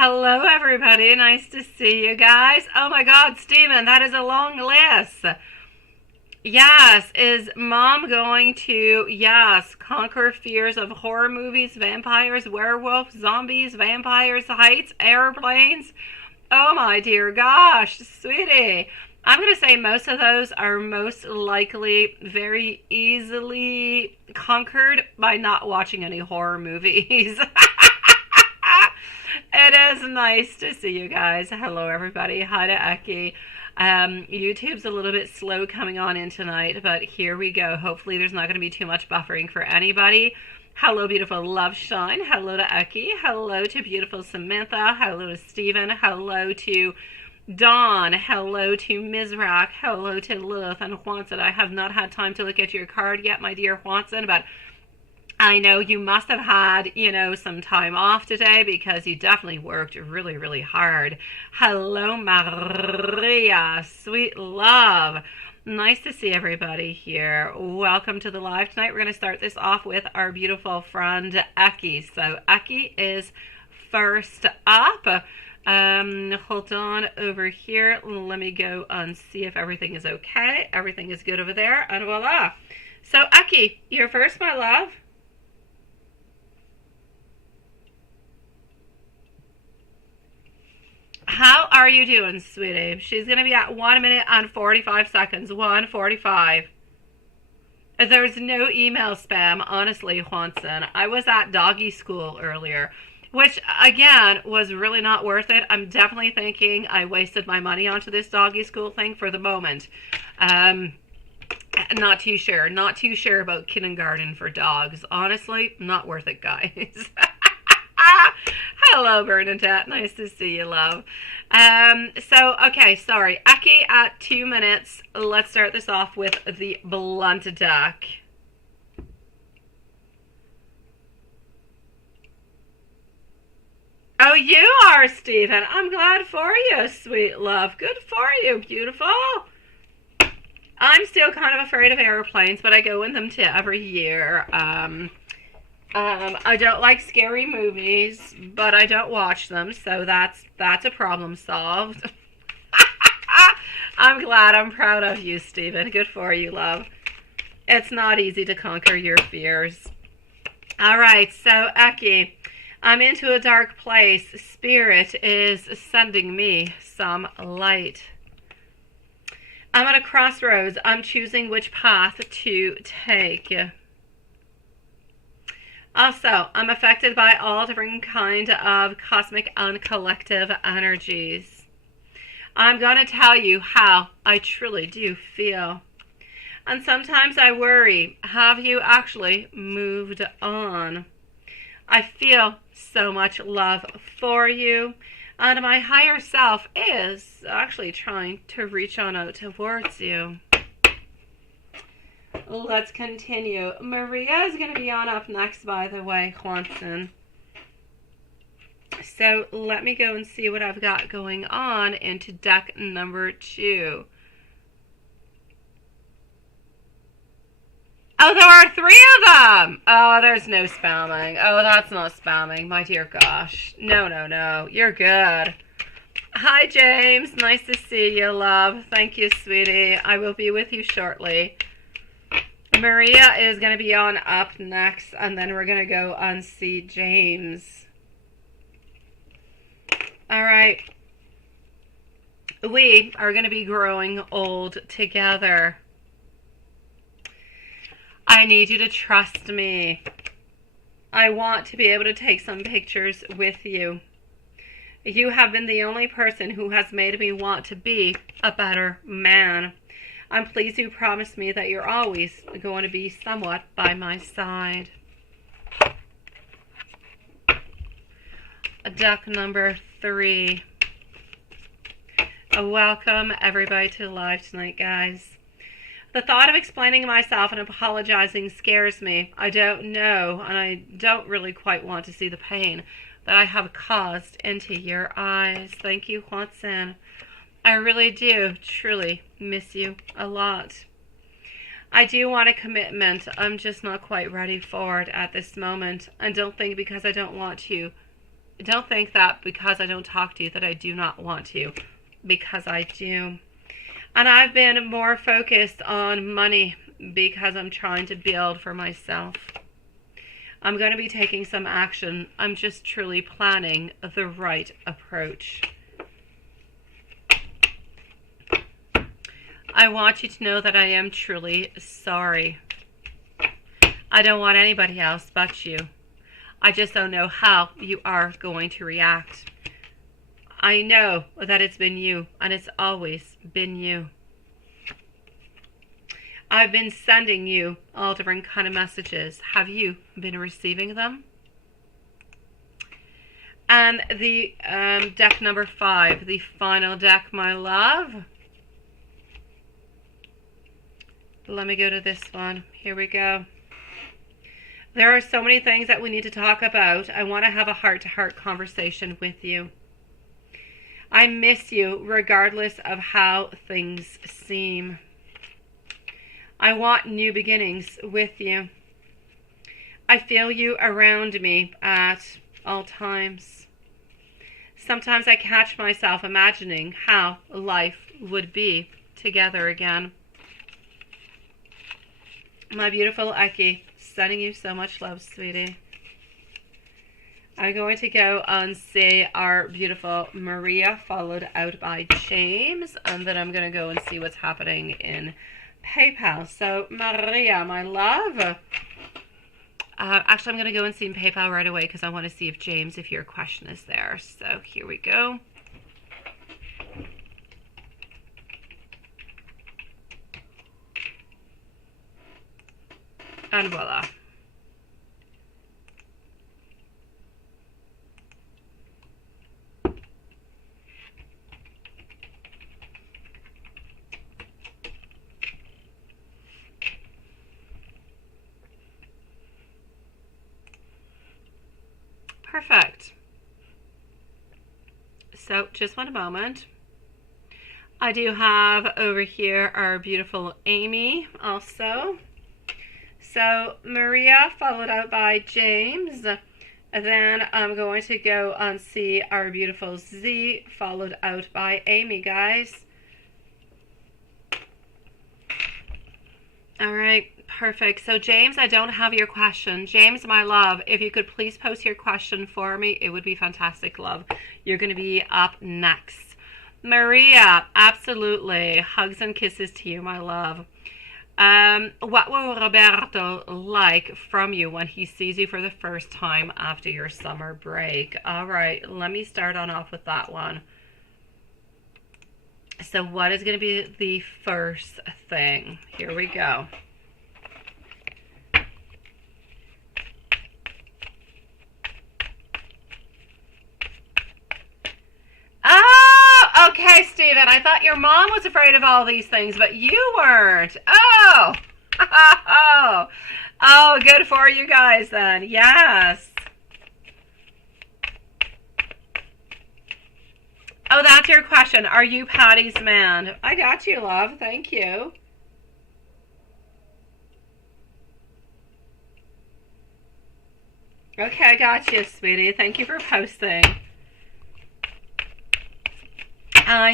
Hello, everybody. Nice to see you guys. Oh my God, Stephen, that is a long list. Yes, is mom going to, yes, conquer fears of horror movies, vampires, werewolves, zombies, vampires, heights, airplanes? Oh my dear gosh, sweetie. I'm going to say most of those are most likely very easily conquered by not watching any horror movies. It is nice to see you guys. Hello, everybody. Hi to Eki. YouTube's a little bit slow coming on in tonight, but here we go. Hopefully there's not going to be too much buffering for anybody. Hello, beautiful Love Shine. Hello to Eki. Hello to beautiful Samantha. Hello to Stephen. Hello to Dawn. Hello to Mizrak. Hello to Lilith and Juanson. I have not had time to look at your card yet, my dear Juanson, but I know you must have had, some time off today because you definitely worked really, really hard. Hello, Maria. Sweet love. Nice to see everybody here. Welcome to the live tonight. We're going to start this off with our beautiful friend, Eki. So, Eki is first up. Hold on over here. Let me go and see if everything is okay. Everything is good over there. And voila. So, Eki, you're first, my love. How are you doing, sweetie? She's going to be at 1 minute and 45 seconds. 1:45. There's no email spam, honestly, Juanson. I was at doggy school earlier, which, again, was really not worth it. I'm definitely thinking I wasted my money onto this doggy school thing for the moment. Not too sure. Not too sure about kindergarten for dogs. Honestly, not worth it, guys. Hello, Bernadette. Nice to see you, love. Okay, sorry. Eki at 2 minutes. Let's start this off with the blunt deck. Oh, you are, Stephen. I'm glad for you, sweet love. Good for you, beautiful. I'm still kind of afraid of airplanes, but I go in them too every year. I don't like scary movies, but I don't watch them, so that's a problem solved. I'm glad. I'm proud of you, Stephen. Good for you, love. It's not easy to conquer your fears. All right, so Eki, I'm into a dark place. Spirit is sending me some light. I'm at a crossroads. I'm choosing which path to take. Also, I'm affected by all different kind of cosmic and collective energies. I'm going to tell you how I truly do feel. And sometimes I worry, have you actually moved on? I feel so much love for you, and my higher self is actually trying to reach on out towards you. Let's continue. Maria is going to be on up next, by the way, Juanson. So let me go and see what I've got going on into deck number 2. Oh, there are 3 of them. Oh, there's no spamming. Oh, that's not spamming. My dear gosh. No. You're good. Hi, James. Nice to see you, love. Thank you, sweetie. I will be with you shortly. Maria is going to be on up next, and then we're going to go and see James. All right. We are going to be growing old together. I need you to trust me. I want to be able to take some pictures with you. You have been the only person who has made me want to be a better man. I'm pleased you promised me that you're always going to be somewhat by my side. Deck number 3. Welcome everybody to live tonight, guys. The thought of explaining myself and apologizing scares me. I don't know, and I don't really quite want to see the pain that I have caused into your eyes. Thank you, Juanson. I really do, truly miss you a lot. I do want a commitment. I'm just not quite ready for it at this moment. And don't think because I don't want you Don't think that because I don't talk to you that I do not want to, because I do. And I've been more focused on money because I'm trying to build for myself. I'm going to be taking some action. I'm just truly planning the right approach. I want you to know that I am truly sorry. I don't want anybody else but you. I just don't know how you are going to react. I know that it's been you, and it's always been you. I've been sending you all different kind of messages. Have you been receiving them? And the deck number 5, the final deck, my love. Let me go to this one. Here we go. There are so many things that we need to talk about. I want to have a heart-to-heart conversation with you. I miss you regardless of how things seem. I want new beginnings with you. I feel you around me at all times. Sometimes I catch myself imagining how life would be together again. My beautiful Eki, sending you so much love, sweetie. I'm going to go and see our beautiful Maria, followed out by James, and then I'm going to go and see what's happening in PayPal. So, Maria, my love. Actually, I'm going to go and see in PayPal right away because I want to see if James, if your question is there. So, here we go. And voila. Perfect. So just one moment. I do have over here our beautiful Amy also. So Maria, followed out by James. And then I'm going to go and see our beautiful Z, followed out by Amy, guys. All right, perfect. So James, I don't have your question. James, my love, if you could please post your question for me, it would be fantastic, love. You're going to be up next. Maria, absolutely. Hugs and kisses to you, my love. What will Roberto like from you when he sees you for the first time after your summer break? All right, let me start on off with that one. So what is going to be the first thing? Here we go. Oh, okay, Stephen. I thought your mom was afraid of all these things, but you weren't. Oh, oh, good for you guys then. Yes. Oh, that's your question. Are you Patty's man? I got you, love. Thank you. Okay, I got you, sweetie. Thank you for posting. I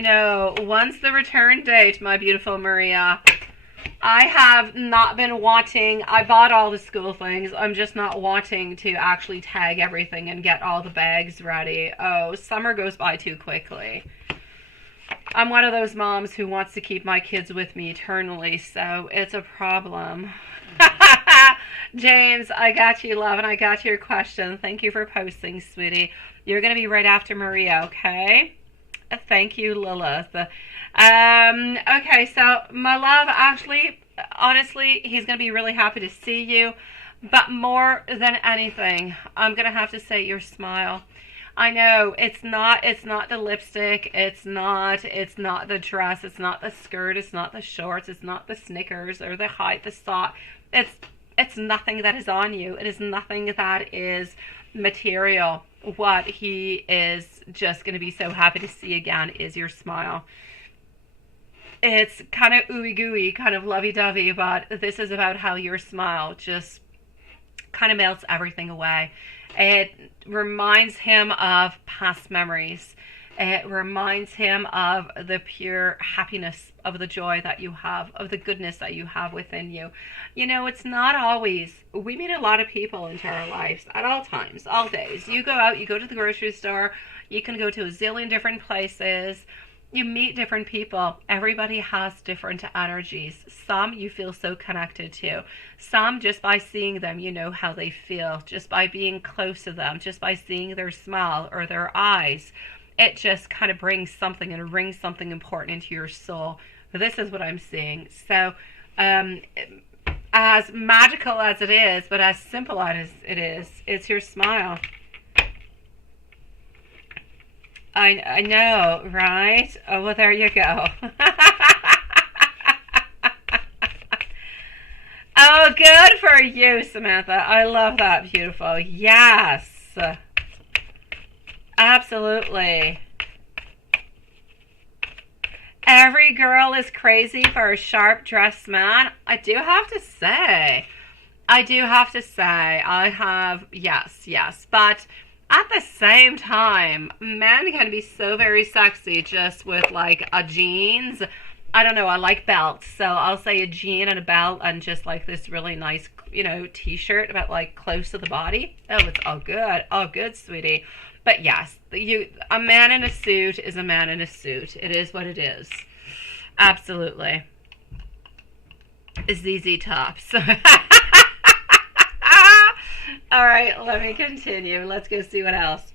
know. When's the return date, my beautiful Maria? I have not been wanting, I bought all the school things. I'm just not wanting to actually tag everything and get all the bags ready. Oh, summer goes by too quickly. I'm one of those moms who wants to keep my kids with me eternally, so it's a problem. James, I got you, love, and I got your question. Thank you for posting, sweetie. You're going to be right after Maria, okay? Thank you, Lilith. Okay, so my love, actually, honestly, he's going to be really happy to see you. But more than anything, I'm going to have to say your smile. I know it's not the lipstick, it's not the dress, it's not the skirt, it's not the shorts, it's not the Snickers or the height, the sock. It's nothing that is on you. It is nothing that is material. What he is just going to be so happy to see again is your smile. It's kind of ooey gooey, kind of lovey-dovey, but this is about how your smile just kind of melts everything away. It reminds him of past memories. It reminds him of the pure happiness, of the joy that you have, of the goodness that you have within you. You know, it's not always, we meet a lot of people into our lives at all times, all days. You go out, you go to the grocery store, you can go to a zillion different places. You meet different people. Everybody has different energies. Some you feel so connected to. Some, just by seeing them, you know how they feel. Just by being close to them, just by seeing their smile or their eyes, it just kind of brings something and rings something important into your soul. This is what I'm seeing. So, as magical as it is, but as simple as it is, it's your smile. I know, right? Oh, well, there you go. Oh, good for you, Samantha. I love that. Beautiful. Yes. Absolutely. Every girl is crazy for a sharp-dressed man. I do have to say, I have, yes, but at the same time, men can be so very sexy just with like a jeans. I don't know, I like belts, so I'll say a jean and a belt and just like this really nice, you know, t-shirt about like close to the body. Oh, it's all good, sweetie. But yes, a man in a suit is a man in a suit. It is what it is. Absolutely. ZZ Tops. All right, let me continue. Let's go see what else.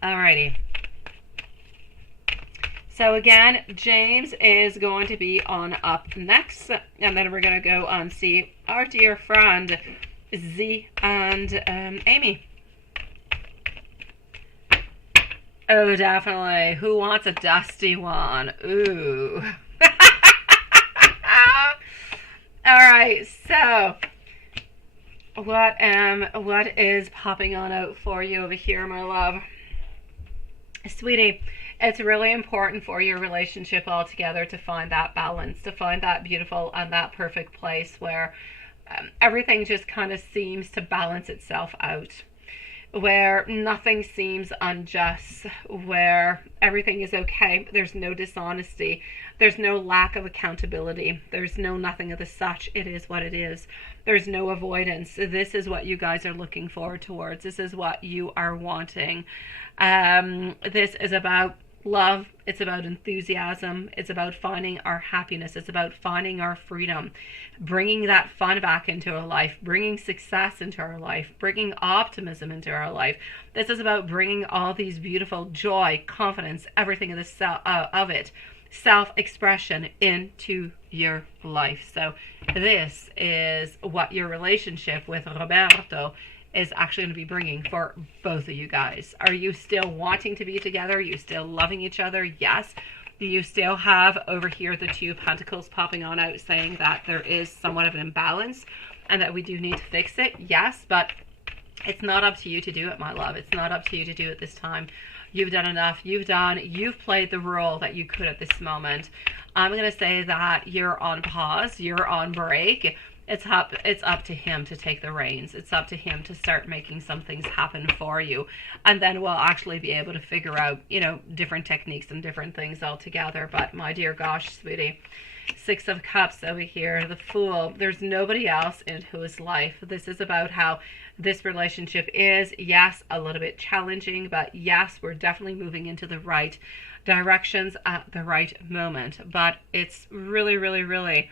Alrighty. So again, James is going to be on up next, and then we're going to go and see our dear friend Z and Amy. Oh, definitely. Who wants a dusty one? Ooh. All right, so what is popping on out for you over here, my love? Sweetie, it's really important for your relationship altogether to find that balance, to find that beautiful and that perfect place where everything just kind of seems to balance itself out, where nothing seems unjust, where everything is okay. There's no dishonesty. There's no lack of accountability. There's no nothing of the such. It is what it is. There's no avoidance. This is what you guys are looking forward towards. This is what you are wanting. This is about love. It's about enthusiasm. It's about finding our happiness. It's about finding our freedom, bringing that fun back into our life, bringing success into our life, bringing optimism into our life. This is about bringing all these beautiful joy, confidence, everything of it, self-expression into your life. So this is what your relationship with Roberto is actually going to be bringing for both of you guys. Are you still wanting to be together? Are you still loving each other? Yes. Do you still have over here the Two of Pentacles popping on out saying that there is somewhat of an imbalance and that we do need to fix it? Yes, but it's not up to you to do it, my love. It's not up to you to do it this time. You've done enough. You've played the role that you could at this moment. I'm going to say that you're on pause. You're on break. It's up to him to take the reins. It's up to him to start making some things happen for you. And then we'll actually be able to figure out, you know, different techniques and different things altogether. But my dear gosh, sweetie, Six of Cups over here, the Fool. There's nobody else in whose life. This is about how this relationship is, yes, a little bit challenging, but yes, we're definitely moving into the right directions at the right moment. But it's really, really, really,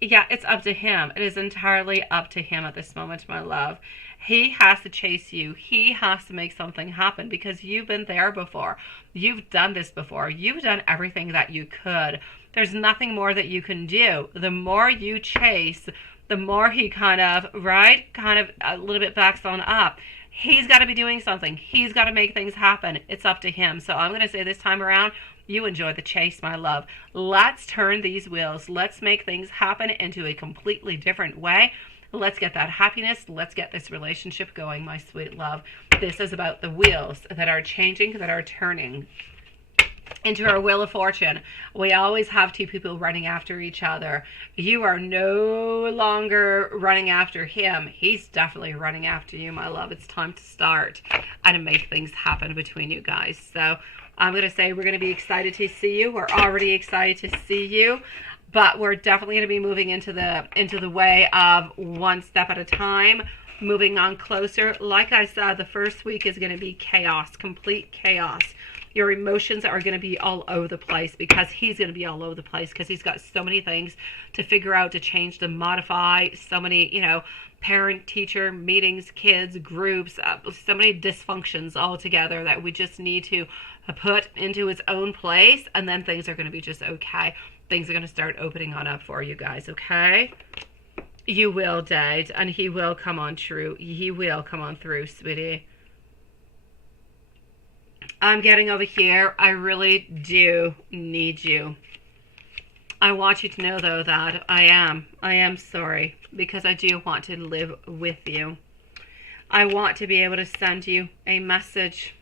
yeah, it's up to him. It is entirely up to him at this moment, my love. He has to chase you. He has to make something happen because you've been there before. You've done this before. You've done everything that you could. There's nothing more that you can do. The more you chase, the more he kind of a little bit backs on up. He's got to be doing something. He's got to make things happen. It's up to him. So I'm going to say this time around, you enjoy the chase, my love. Let's turn these wheels. Let's make things happen into a completely different way. Let's get that happiness. Let's get this relationship going, my sweet love. This is about the wheels that are changing, that are turning into our wheel of fortune. We always have two people running after each other. You are no longer running after him. He's definitely running after you, my love. It's time to start and to make things happen between you guys. So I'm going to say we're going to be excited to see you. We're already excited to see you, but we're definitely going to be moving into the way of one step at a time, moving on closer. Like I said, the first week is going to be chaos, complete chaos. Your emotions are going to be all over the place because he's going to be all over the place because he's got so many things to figure out, to change, to modify, so many, parent teacher meetings, kids, groups, so many dysfunctions all together that we just need to put into its own place, and then things are going to be just okay. Things are going to start opening on up for you guys, okay? You will date, and he will come on true. He will come on through, sweetie. I'm getting over here. I really do need you. I want you to know, though, that I am sorry, because I do want to live with you. I want to be able to send you a message.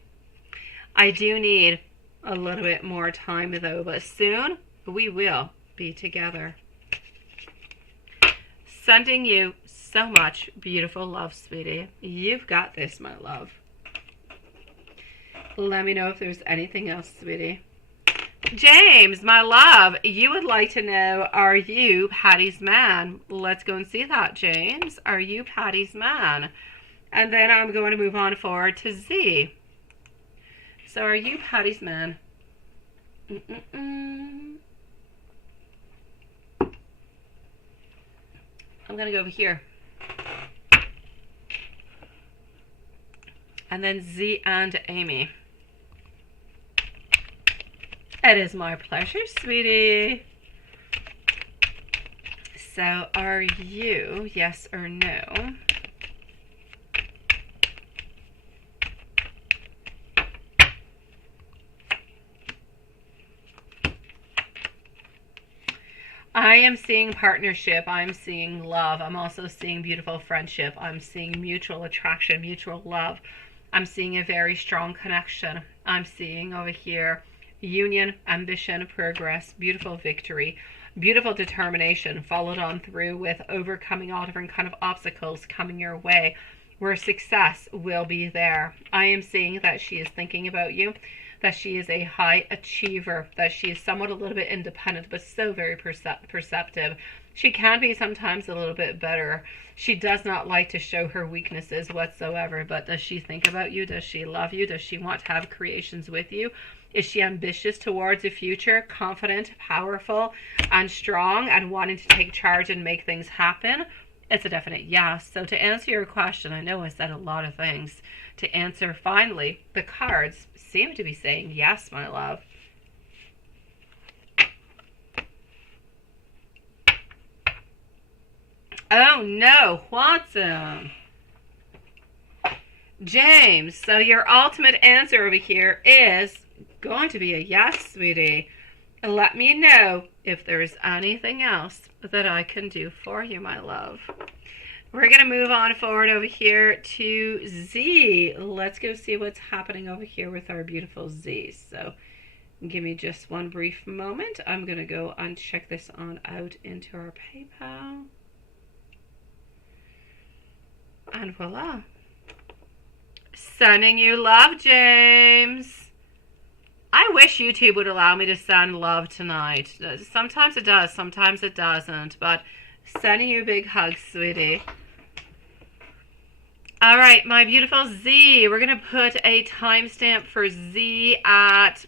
I do need a little bit more time, though, but soon we will be together. Sending you so much beautiful love, sweetie. You've got this, my love. Let me know if there's anything else, sweetie. James, my love, you would like to know, are you Patty's man? Let's go and see that, James. Are you Patty's man? And then I'm going to move on forward to Z. So are you Patty's man? I'm going to go over here. And then Z and Amy. It is my pleasure, sweetie. So, are you, yes or no? I am seeing partnership. I'm seeing love. I'm also seeing beautiful friendship. I'm seeing mutual attraction, mutual love. I'm seeing a very strong connection. I'm seeing over here union, ambition, progress, beautiful victory, beautiful determination, followed on through with overcoming all different kind of obstacles coming your way, where success will be there. I am seeing that she is thinking about you, that she is a high achiever, that she is somewhat a little bit independent, but so very perceptive. She can be sometimes a little bit better. She does not like to show her weaknesses whatsoever, but does she think about you? Does she love you? Does she want to have creations with you? Is she ambitious towards the future, confident, powerful, and strong, and wanting to take charge and make things happen? It's a definite yes. So to answer your question, I know I said a lot of things. To answer finally, the cards seem to be saying yes, my love. Oh no, Watson. James, so your ultimate answer over here is going to be a yes, sweetie. Let me know if there's anything else that I can do for you, my love. We're going to move on forward over here to Z. Let's go see what's happening over here with our beautiful Z. So give me just one brief moment. I'm going to go and check this on out into our PayPal. And voila. Sending you love, James. I wish YouTube would allow me to send love tonight. Sometimes it does, sometimes it doesn't. But sending you big hugs, sweetie. All right, my beautiful Z. We're going to put a timestamp for Z at,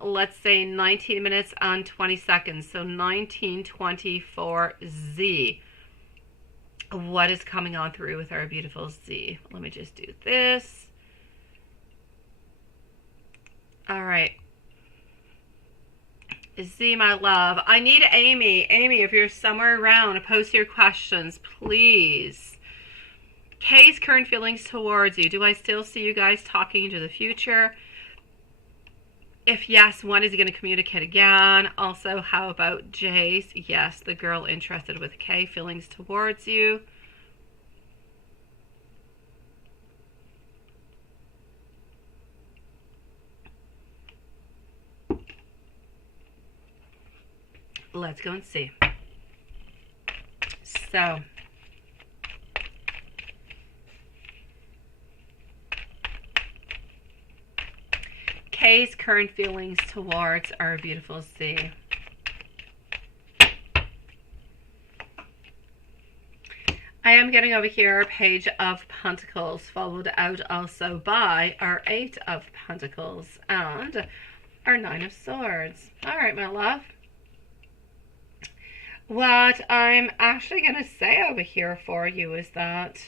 let's say, 19 minutes and 20 seconds. So 19:20 for Z. What is coming on through with our beautiful Z? Let me just do this. All right. Z, my love. I need Amy. Amy, if you're somewhere around, post your questions, please. Kay's current feelings towards you. Do I still see you guys talking into the future? If yes, when is he going to communicate again? Also, how about Jay's? Yes, the girl interested with Kay, feelings towards you. let's go and see. So, Kay's current feelings towards our beautiful C. I am getting over here our Page of Pentacles, followed out also by our 8 of Pentacles and our 9 of Swords. All right, my love. What I'm actually going to say over here for you is that,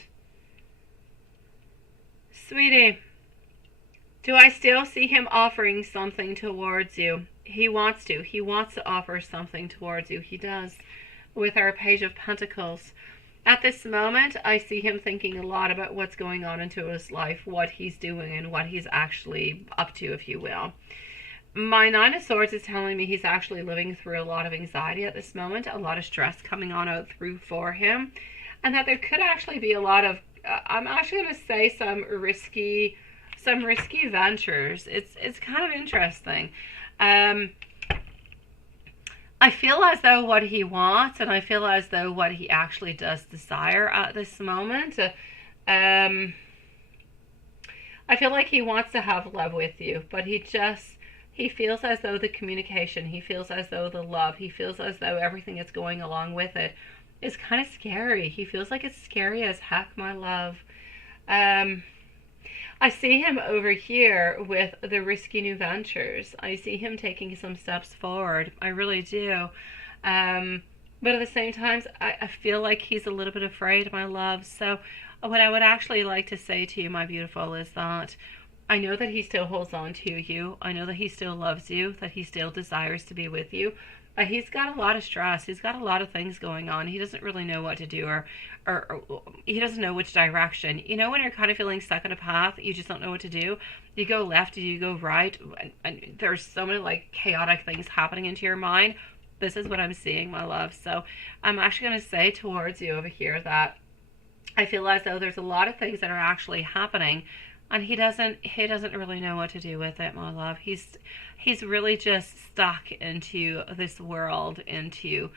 sweetie, do I still see him offering something towards you? He wants to. He wants to offer something towards you. He does. With our Page of Pentacles. At this moment, I see him thinking a lot about what's going on into his life, what he's doing, and what he's actually up to, if you will. My 9 of Swords is telling me he's actually living through a lot of anxiety at this moment, a lot of stress coming on out through for him, and that there could actually be a lot of, I'm actually going to say some risky ventures. It's kind of interesting. I feel as though what he wants, and I feel as though what he actually does desire at this moment, I feel like he wants to have love with you, but he feels as though the communication, he feels as though the love, he feels as though everything that's going along with it is kind of scary. He feels like it's scary as heck, my love. I see him over here with the risky new ventures. I see him taking some steps forward. I really do. But at the same time, I feel like he's a little bit afraid, my love. So what I would actually like to say to you, my beautiful, is that I know that he still holds on to you. I know that he still loves you, that he still desires to be with you. But he's got a lot of stress. He's got a lot of things going on. He doesn't really know what to do, or he doesn't know which direction. You know, when you're kind of feeling stuck in a path, you just don't know what to do. You go left, you go right, and there's so many like chaotic things happening into your mind. This is what I'm seeing, my love. So I'm actually going to say towards you over here that I feel as though there's a lot of things that are actually happening, and he doesn't really know what to do with it, my love. He's really just stuck into this world, into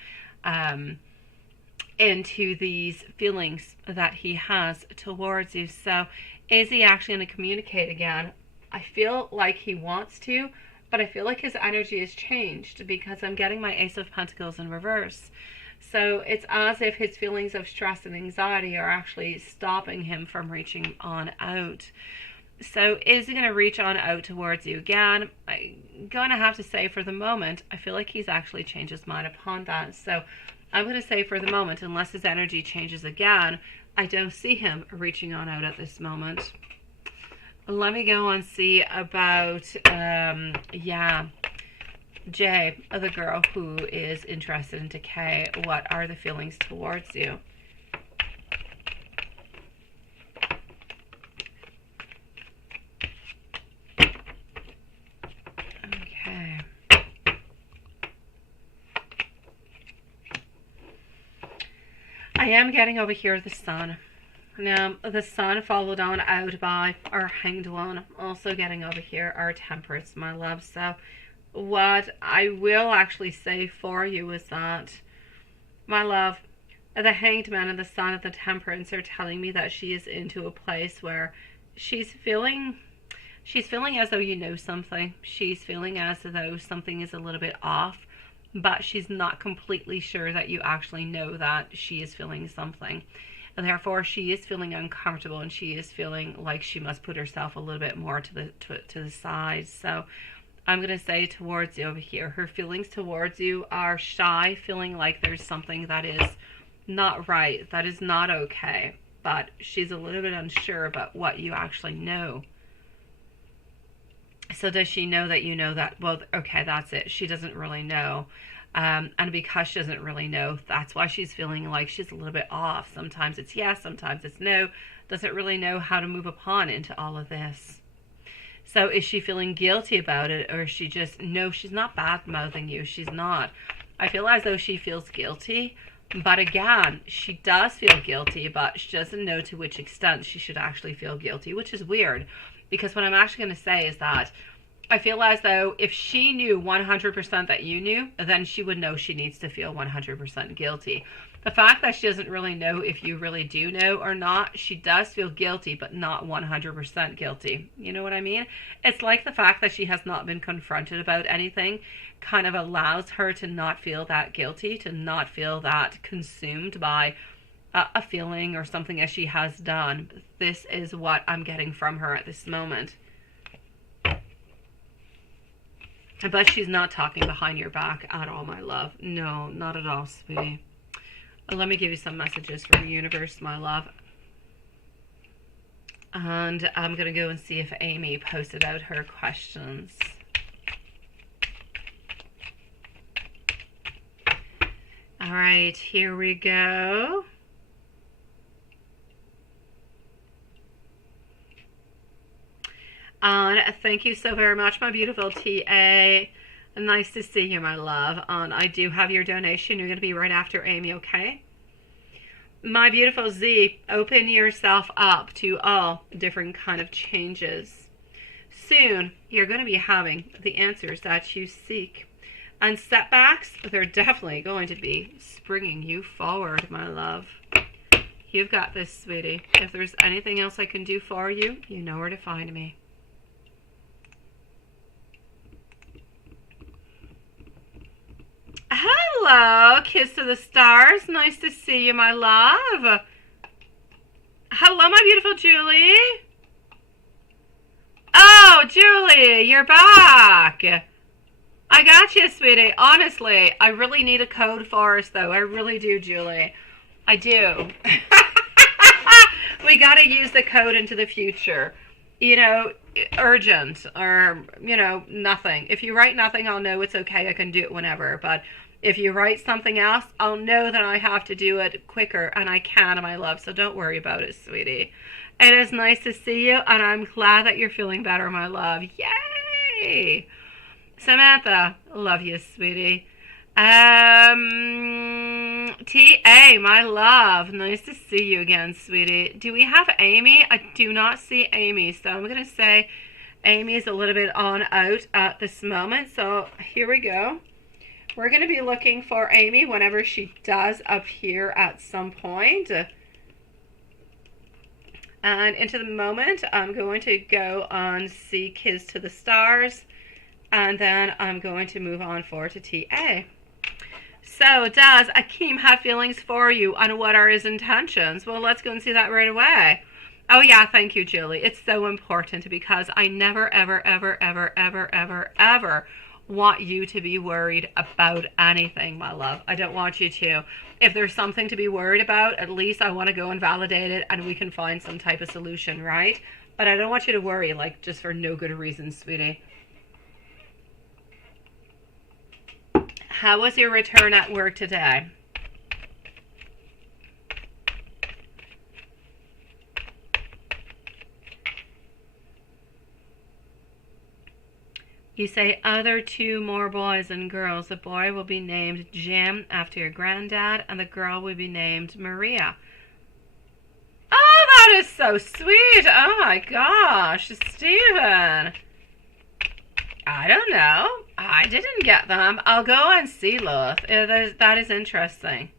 these feelings that he has towards you. So is he actually going to communicate again? I feel like he wants to, but I feel like his energy has changed because I'm getting my Ace of Pentacles in reverse. So it's as if his feelings of stress and anxiety are actually stopping him from reaching on out. So is he going to reach on out towards you again? I'm going to have to say for the moment, I feel like he's actually changed his mind upon that. So I'm going to say for the moment, unless his energy changes again, I don't see him reaching on out at this moment. Let me go and see about, Jay, the girl who is interested in Kay. What are the feelings towards you? Okay. I am getting over here the Sun. Now, the Sun followed on out by our Hanged One. Also getting over here our Temperance, my love. So what I will actually say for you is that, my love, the Hanged Man and the Sun of the Temperance are telling me that she is into a place where she's feeling as though you know something. She's feeling as though something is a little bit off, but she's not completely sure that you actually know that she is feeling something. And therefore, she is feeling uncomfortable, and she is feeling like she must put herself a little bit more to the side. So I'm going to say towards you over here, her feelings towards you are shy, feeling like there's something that is not right, that is not okay. But she's a little bit unsure about what you actually know. So does she know that you know that? Well, okay, that's it. She doesn't really know. And because she doesn't really know, that's why she's feeling like she's a little bit off. Sometimes it's yes, sometimes it's no. Doesn't really know how to move upon into all of this. So is she feeling guilty about it, or is she just, no, she's not bad-mouthing you. She's not. I feel as though she feels guilty. But again, she does feel guilty, but she doesn't know to which extent she should actually feel guilty, which is weird. Because what I'm actually going to say is that I feel as though if she knew 100% that you knew, then she would know she needs to feel 100% guilty. The fact that she doesn't really know if you really do know or not, she does feel guilty, but not 100% guilty. You know what I mean? It's like the fact that she has not been confronted about anything kind of allows her to not feel that guilty, to not feel that consumed by a feeling or something that she has done. This is what I'm getting from her at this moment. But she's not talking behind your back at all, my love. No, not at all, sweetie. Let me give you some messages from the universe, my love. And I'm going to go and see if Amy posted out her questions. All right, here we go. Thank you so very much, my beautiful TA. Nice to see you, my love. I do have your donation. You're going to be right after Amy, okay? My beautiful Z, open yourself up to all different kind of changes. Soon, you're going to be having the answers that you seek. And setbacks, they're definitely going to be springing you forward, my love. You've got this, sweetie. If there's anything else I can do for you, you know where to find me. Hello, kiss to the stars. Nice to see you, my love. Hello, my beautiful Julie. Oh, Julie, you're back. I got you, sweetie. Honestly, I really need a code for us, though. I really do, Julie. I do. We got to use the code into the future. You know, urgent or, you know, nothing. If you write nothing, I'll know it's okay. I can do it whenever. But if you write something else, I'll know that I have to do it quicker, and I can, my love. So don't worry about it, sweetie. It is nice to see you, and I'm glad that you're feeling better, my love. Yay! Samantha, love you, sweetie. TA, my love. Nice to see you again, sweetie. Do we have Amy? I do not see Amy, so I'm going to say Amy is a little bit on out at this moment. So here we go. We're going to be looking for Amy whenever she does appear at some point. And into the moment, I'm going to go on see Kiss to the Stars. And then I'm going to move on forward to TA. So, does Akeem have feelings for you, and what are his intentions? Well, let's go and see that right away. Oh, yeah, thank you, Julie. It's so important because I never, ever, ever, ever, ever, ever, ever want you to be worried about anything, my love. I don't want you to. If there's something to be worried about, at least I want to go and validate it, and we can find some type of solution, right? But I don't want you to worry, like, just for no good reason, sweetie. How was your return at work today? You say other two more boys and girls. The boy will be named Jim after your granddad, and the girl will be named Maria. Oh, that is so sweet. Oh my gosh, Stephen. I don't know. I didn't get them. I'll go and see, Lilith. That is interesting.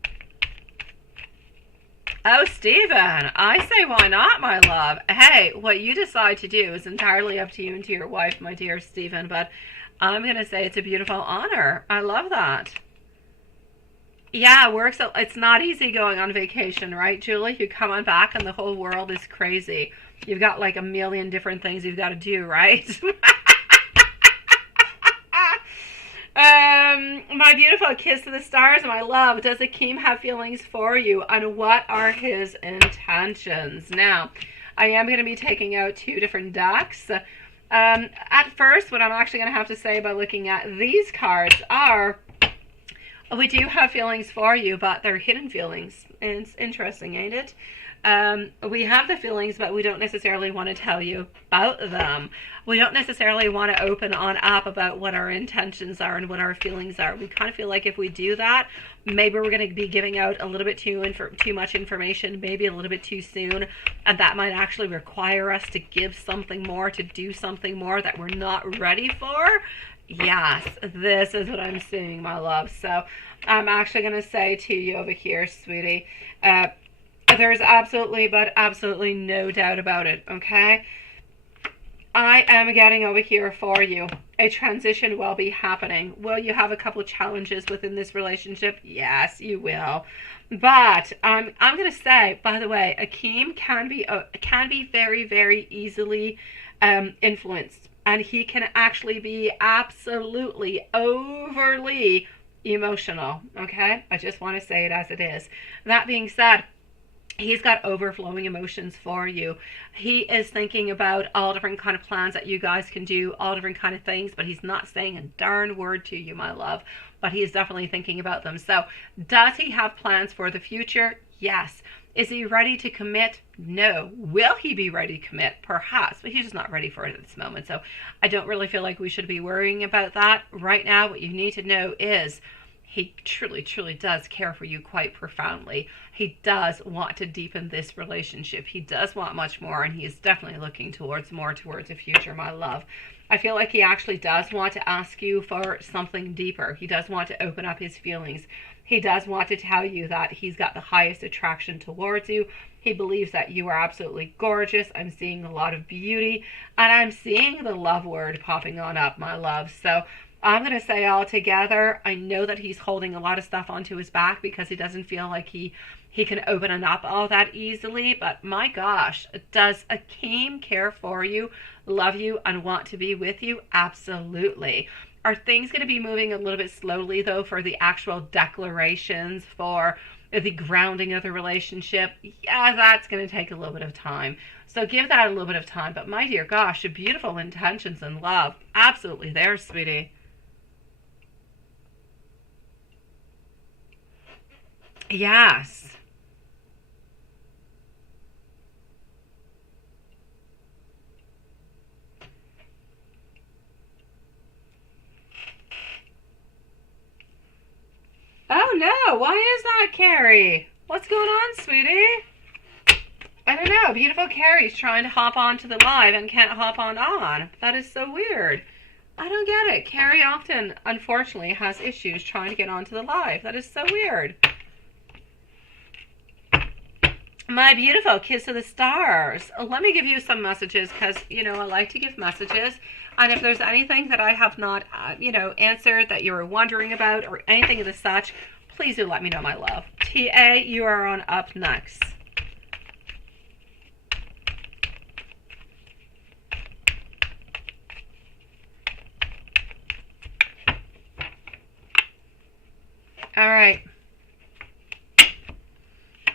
Oh, Stephen, I say why not, my love? Hey, what you decide to do is entirely up to you and to your wife, my dear Stephen, but I'm going to say it's a beautiful honor. I love that. Yeah, it's not easy going on vacation, right, Julie? You come on back and the whole world is crazy. You've got like a million different things you've got to do, right? My beautiful Kiss to the Stars, my love, does Akeem have feelings for you, and what are his intentions? Now, I am going to be taking out two different decks. At first, what I'm actually going to have to say by looking at these cards are, we do have feelings for you, but they're hidden feelings. And it's interesting, ain't it? We have the feelings, but we don't necessarily want to tell you about them. We don't necessarily want to open on up about what our intentions are and what our feelings are. We kind of feel like if we do that, maybe we're going to be giving out a little bit too much information, maybe a little bit too soon, and that might actually require us to give something more, to do something more that we're not ready for. Yes, this is what I'm seeing, my love. So I'm actually going to say to you over here, sweetie, there's absolutely, but absolutely no doubt about it, okay? I am getting over here for you. A transition will be happening. Will you have a couple of challenges within this relationship? Yes, you will. But I'm going to say, by the way, Akeem can be very, very easily influenced. And he can actually be absolutely overly emotional, okay? I just want to say it as it is. That being said, he's got overflowing emotions for you. He is thinking about all different kind of plans that you guys can do, all different kind of things, but he's not saying a darn word to you, my love. But he is definitely thinking about them. So, does he have plans for the future? Yes. Is he ready to commit? No. Will he be ready to commit? Perhaps, but he's just not ready for it at this moment. So I don't really feel like we should be worrying about that. Right now, what you need to know is he truly, truly does care for you quite profoundly. He does want to deepen this relationship. He does want much more, and he is definitely looking towards the future, my love. I feel like he actually does want to ask you for something deeper. He does want to open up his feelings. He does want to tell you that he's got the highest attraction towards you. He believes that you are absolutely gorgeous. I'm seeing a lot of beauty, and I'm seeing the love word popping on up, my love. So I'm going to say all together, I know that he's holding a lot of stuff onto his back because he doesn't feel like he can open it up all that easily. But my gosh, does Akeem care for you, love you, and want to be with you? Absolutely. Are things going to be moving a little bit slowly, though, for the actual declarations, for the grounding of the relationship? Yeah, that's going to take a little bit of time. So give that a little bit of time. But my dear gosh, beautiful intentions and love. Absolutely there, sweetie. Yes. Oh no, why is that, Carrie? What's going on, sweetie? I don't know. Beautiful Carrie's trying to hop on to the live and can't hop on. That is so weird. I don't get it. Carrie often, unfortunately, has issues trying to get onto the live. That is so weird. My beautiful kiss of the stars. Let me give you some messages because, I like to give messages. And if there's anything that I have not, answered that you were wondering about or anything of the such, please do let me know, my love. TA, you are on up next. All right.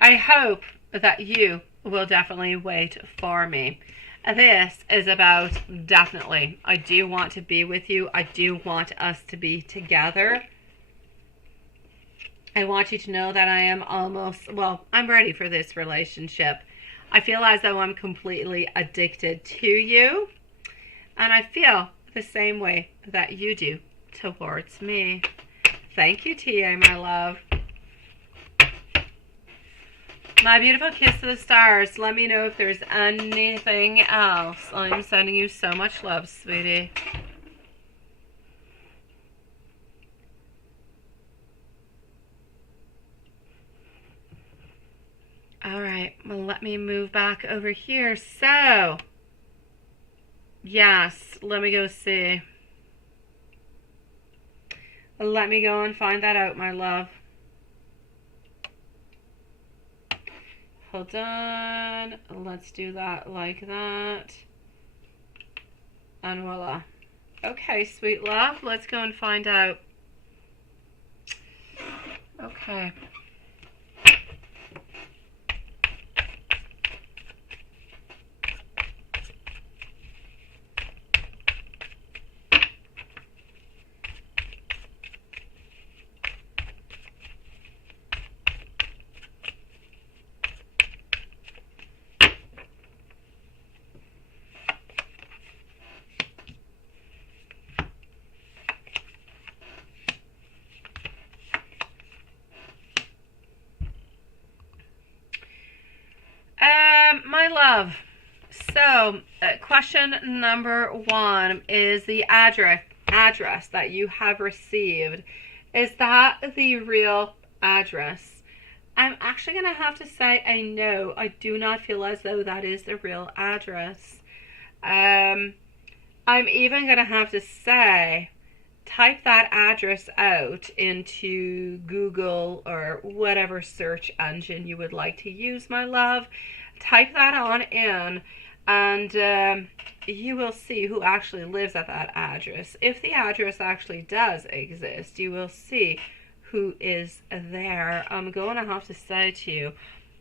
I hope that you will definitely wait for me. This is about definitely. I do want to be with you. I do want us to be together. I want you to know that I am I'm ready for this relationship. I feel as though I'm completely addicted to you. And I feel the same way that you do towards me. Thank you, TA, my love. My beautiful kiss to the stars. Let me know if there's anything else. I'm sending you so much love, sweetie. All right, well, let me move back over here. So, yes, let me go see. Let me go and find that out, my love. Hold on. Let's do that like that. And voila. Okay, sweet love. Let's go and find out. Okay. love. So, question number 1 is the address that you have received. Is that the real address? I'm actually going to have to say I know. I do not feel as though that is the real address. I'm even going to have to say, type that address out into Google or whatever search engine you would like to use, my love. Type that on in, and you will see who actually lives at that address. If the address actually does exist, you will see who is there. I'm going to have to say to you,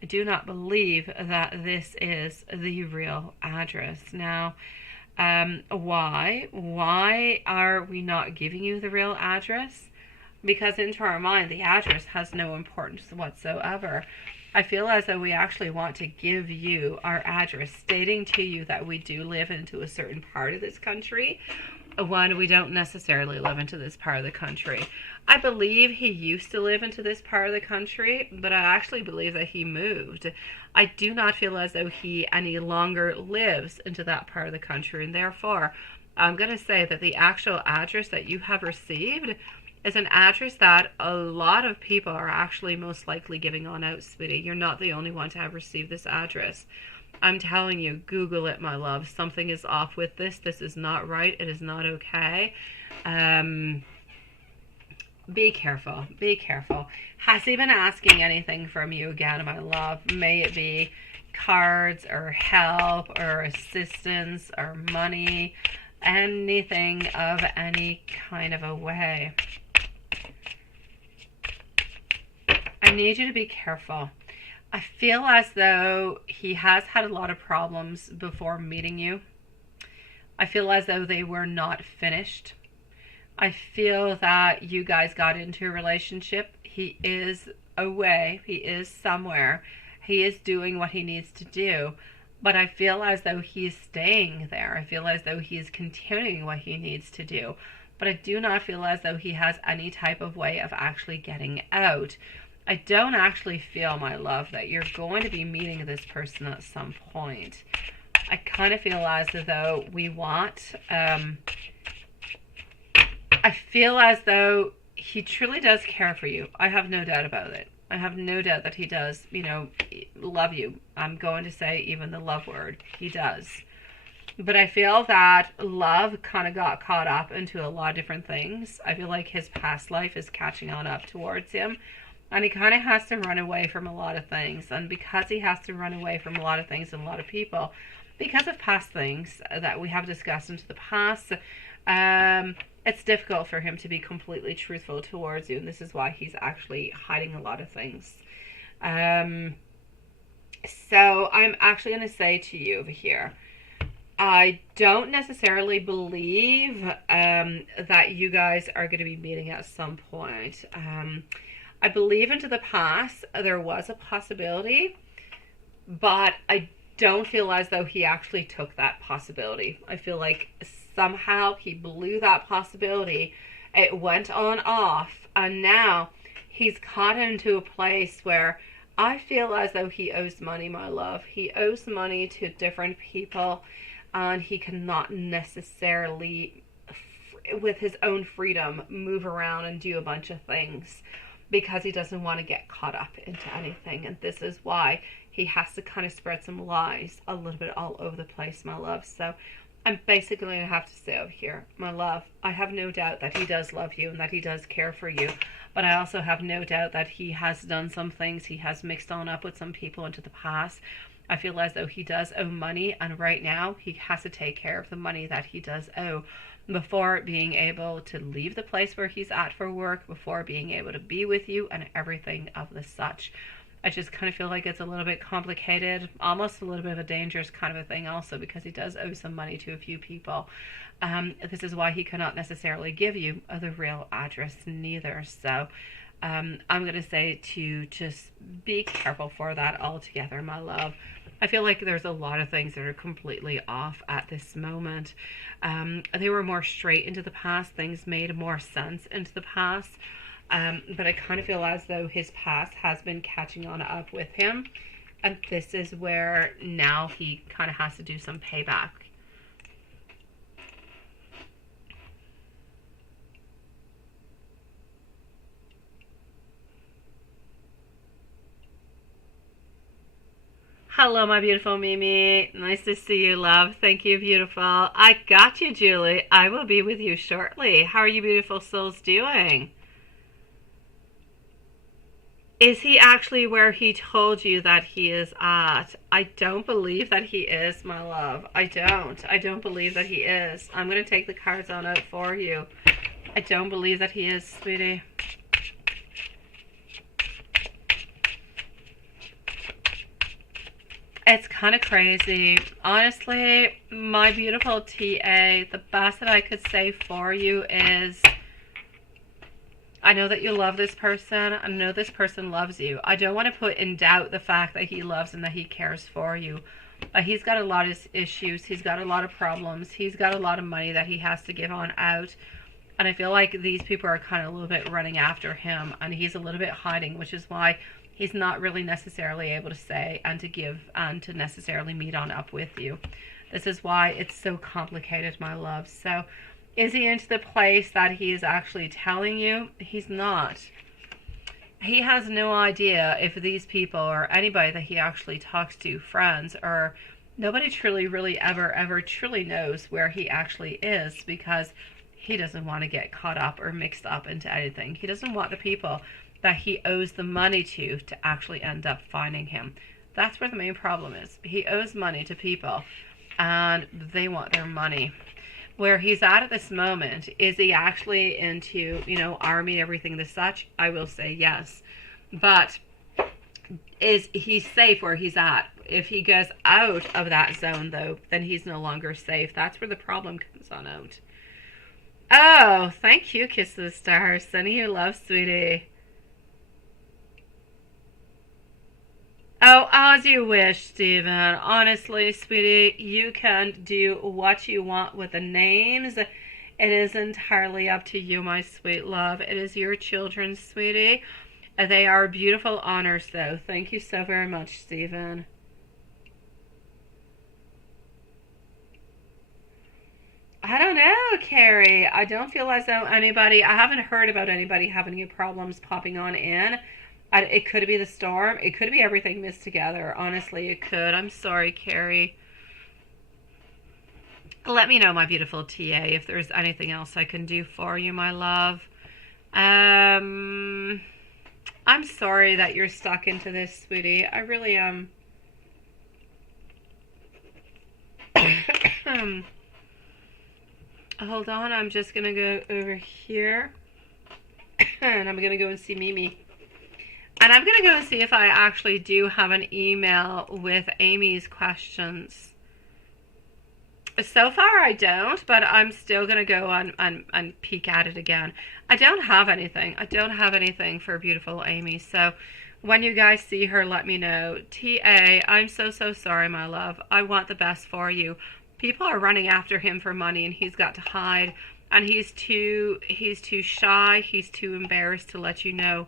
I do not believe that this is the real address. Now, why? Why are we not giving you the real address? Because into our mind, the address has no importance whatsoever. I feel as though we actually want to give you our address, stating to you that we do live into a certain part of this country. One, we don't necessarily live into this part of the country. I believe he used to live into this part of the country, but I actually believe that he moved. I do not feel as though he any longer lives into that part of the country, and therefore, I'm going to say that the actual address that you have received is an address that a lot of people are actually most likely giving on out, sweetie. You're not the only one to have received this address. I'm telling you, Google it, my love. Something is off with this. This is not right. It is not okay. Be careful. Be careful. Has he been asking anything from you again, my love? May it be cards or help or assistance or money, anything of any kind of a way. I need you to be careful. I feel as though he has had a lot of problems before meeting you. I feel as though they were not finished. I feel that you guys got into a relationship. He is away. He is somewhere. He is doing what he needs to do. But I feel as though he is staying there. I feel as though he is continuing what he needs to do. But I do not feel as though he has any type of way of actually getting out. I don't actually feel, my love, that you're going to be meeting this person at some point. I kind of feel as though we want... I feel as though he truly does care for you. I have no doubt about it. I have no doubt that he does, love you. I'm going to say even the love word. He does. But I feel that love kind of got caught up into a lot of different things. I feel like his past life is catching on up towards him. And he kind of has to run away from a lot of things. And because he has to run away from a lot of things and a lot of people, because of past things that we have discussed into the past, it's difficult for him to be completely truthful towards you. And this is why he's actually hiding a lot of things. So I'm actually going to say to you over here, I don't necessarily believe that you guys are going to be meeting at some point. I believe into the past there was a possibility, but I don't feel as though he actually took that possibility. I feel like somehow he blew that possibility. It went on off, and now he's caught into a place where I feel as though he owes money, my love. He owes money to different people, and he cannot necessarily, with his own freedom, move around and do a bunch of things because he doesn't want to get caught up into anything. And this is why he has to kind of spread some lies a little bit all over the place, my love. So I'm basically going to have to say over here, my love, I have no doubt that he does love you and that he does care for you. But I also have no doubt that he has done some things. He has mixed on up with some people into the past. I feel as though he does owe money, and right now he has to take care of the money that he does owe before being able to leave the place where he's at for work, before being able to be with you and everything of the such. I just kind of feel like it's a little bit complicated, almost a little bit of a dangerous kind of a thing also, because he does owe some money to a few people. This is why he cannot necessarily give you the real address neither. So I'm going to say to just be careful for that altogether, my love. I feel like there's a lot of things that are completely off at this moment. They were more straight into the past. Things made more sense into the past. But I kind of feel as though his past has been catching on up with him. And this is where now he kind of has to do some payback. Hello, my beautiful Mimi. Nice to see you, love. Thank you, beautiful. I got you, Julie. I will be with you shortly. How are you beautiful souls doing? Is he actually where he told you that he is at? I don't believe that he is, my love. I don't believe that he is. I'm going to take the cards on out for you. I don't believe that he is, sweetie. It's kind of crazy. Honestly, my beautiful TA, the best that I could say for you is, I know that you love this person. I know this person loves you. I don't want to put in doubt the fact that he loves and that he cares for you. But he's got a lot of issues. He's got a lot of problems. He's got a lot of money that he has to give on out. And I feel like these people are kind of a little bit running after him. And he's a little bit hiding, which is why he's not really necessarily able to say and to give and to necessarily meet on up with you. This is why it's so complicated, my love. So, is he into the place that he is actually telling you? He's not. He has no idea if these people or anybody that he actually talks to, friends, or nobody truly, really ever truly knows where he actually is, because he doesn't want to get caught up or mixed up into anything. He doesn't want the people that he owes the money to actually end up finding him. That's where the main problem is. He owes money to people and they want their money. Where he's at this moment, is he actually into, army, everything as such? I will say yes. But is he safe where he's at? If he goes out of that zone, though, then he's no longer safe. That's where the problem comes on out. Oh, thank you, Kiss of the Stars. Sending you love, sweetie. Oh, as you wish, Stephen. Honestly, sweetie, you can do what you want with the names. It is entirely up to you, my sweet love. It is your children, sweetie. They are beautiful honors, though. Thank you so very much, Stephen. I don't know, Carrie. I don't feel as though I haven't heard about anybody having any problems popping on in. It could be the storm. It could be everything mixed together. Honestly, it could. I'm sorry, Carrie. Let me know, my beautiful TA, if there's anything else I can do for you, my love. I'm sorry that you're stuck into this, sweetie. I really am. Hold on. I'm just going to go over here. And I'm going to go and see Mimi. And I'm going to go and see if I actually do have an email with Amy's questions. So far I don't, but I'm still going to go on and peek at it again. I don't have anything. I don't have anything for beautiful Amy. So when you guys see her, let me know. TA, I'm so sorry, my love. I want the best for you. People are running after him for money and he's got to hide. And he's too shy. He's too embarrassed to let you know.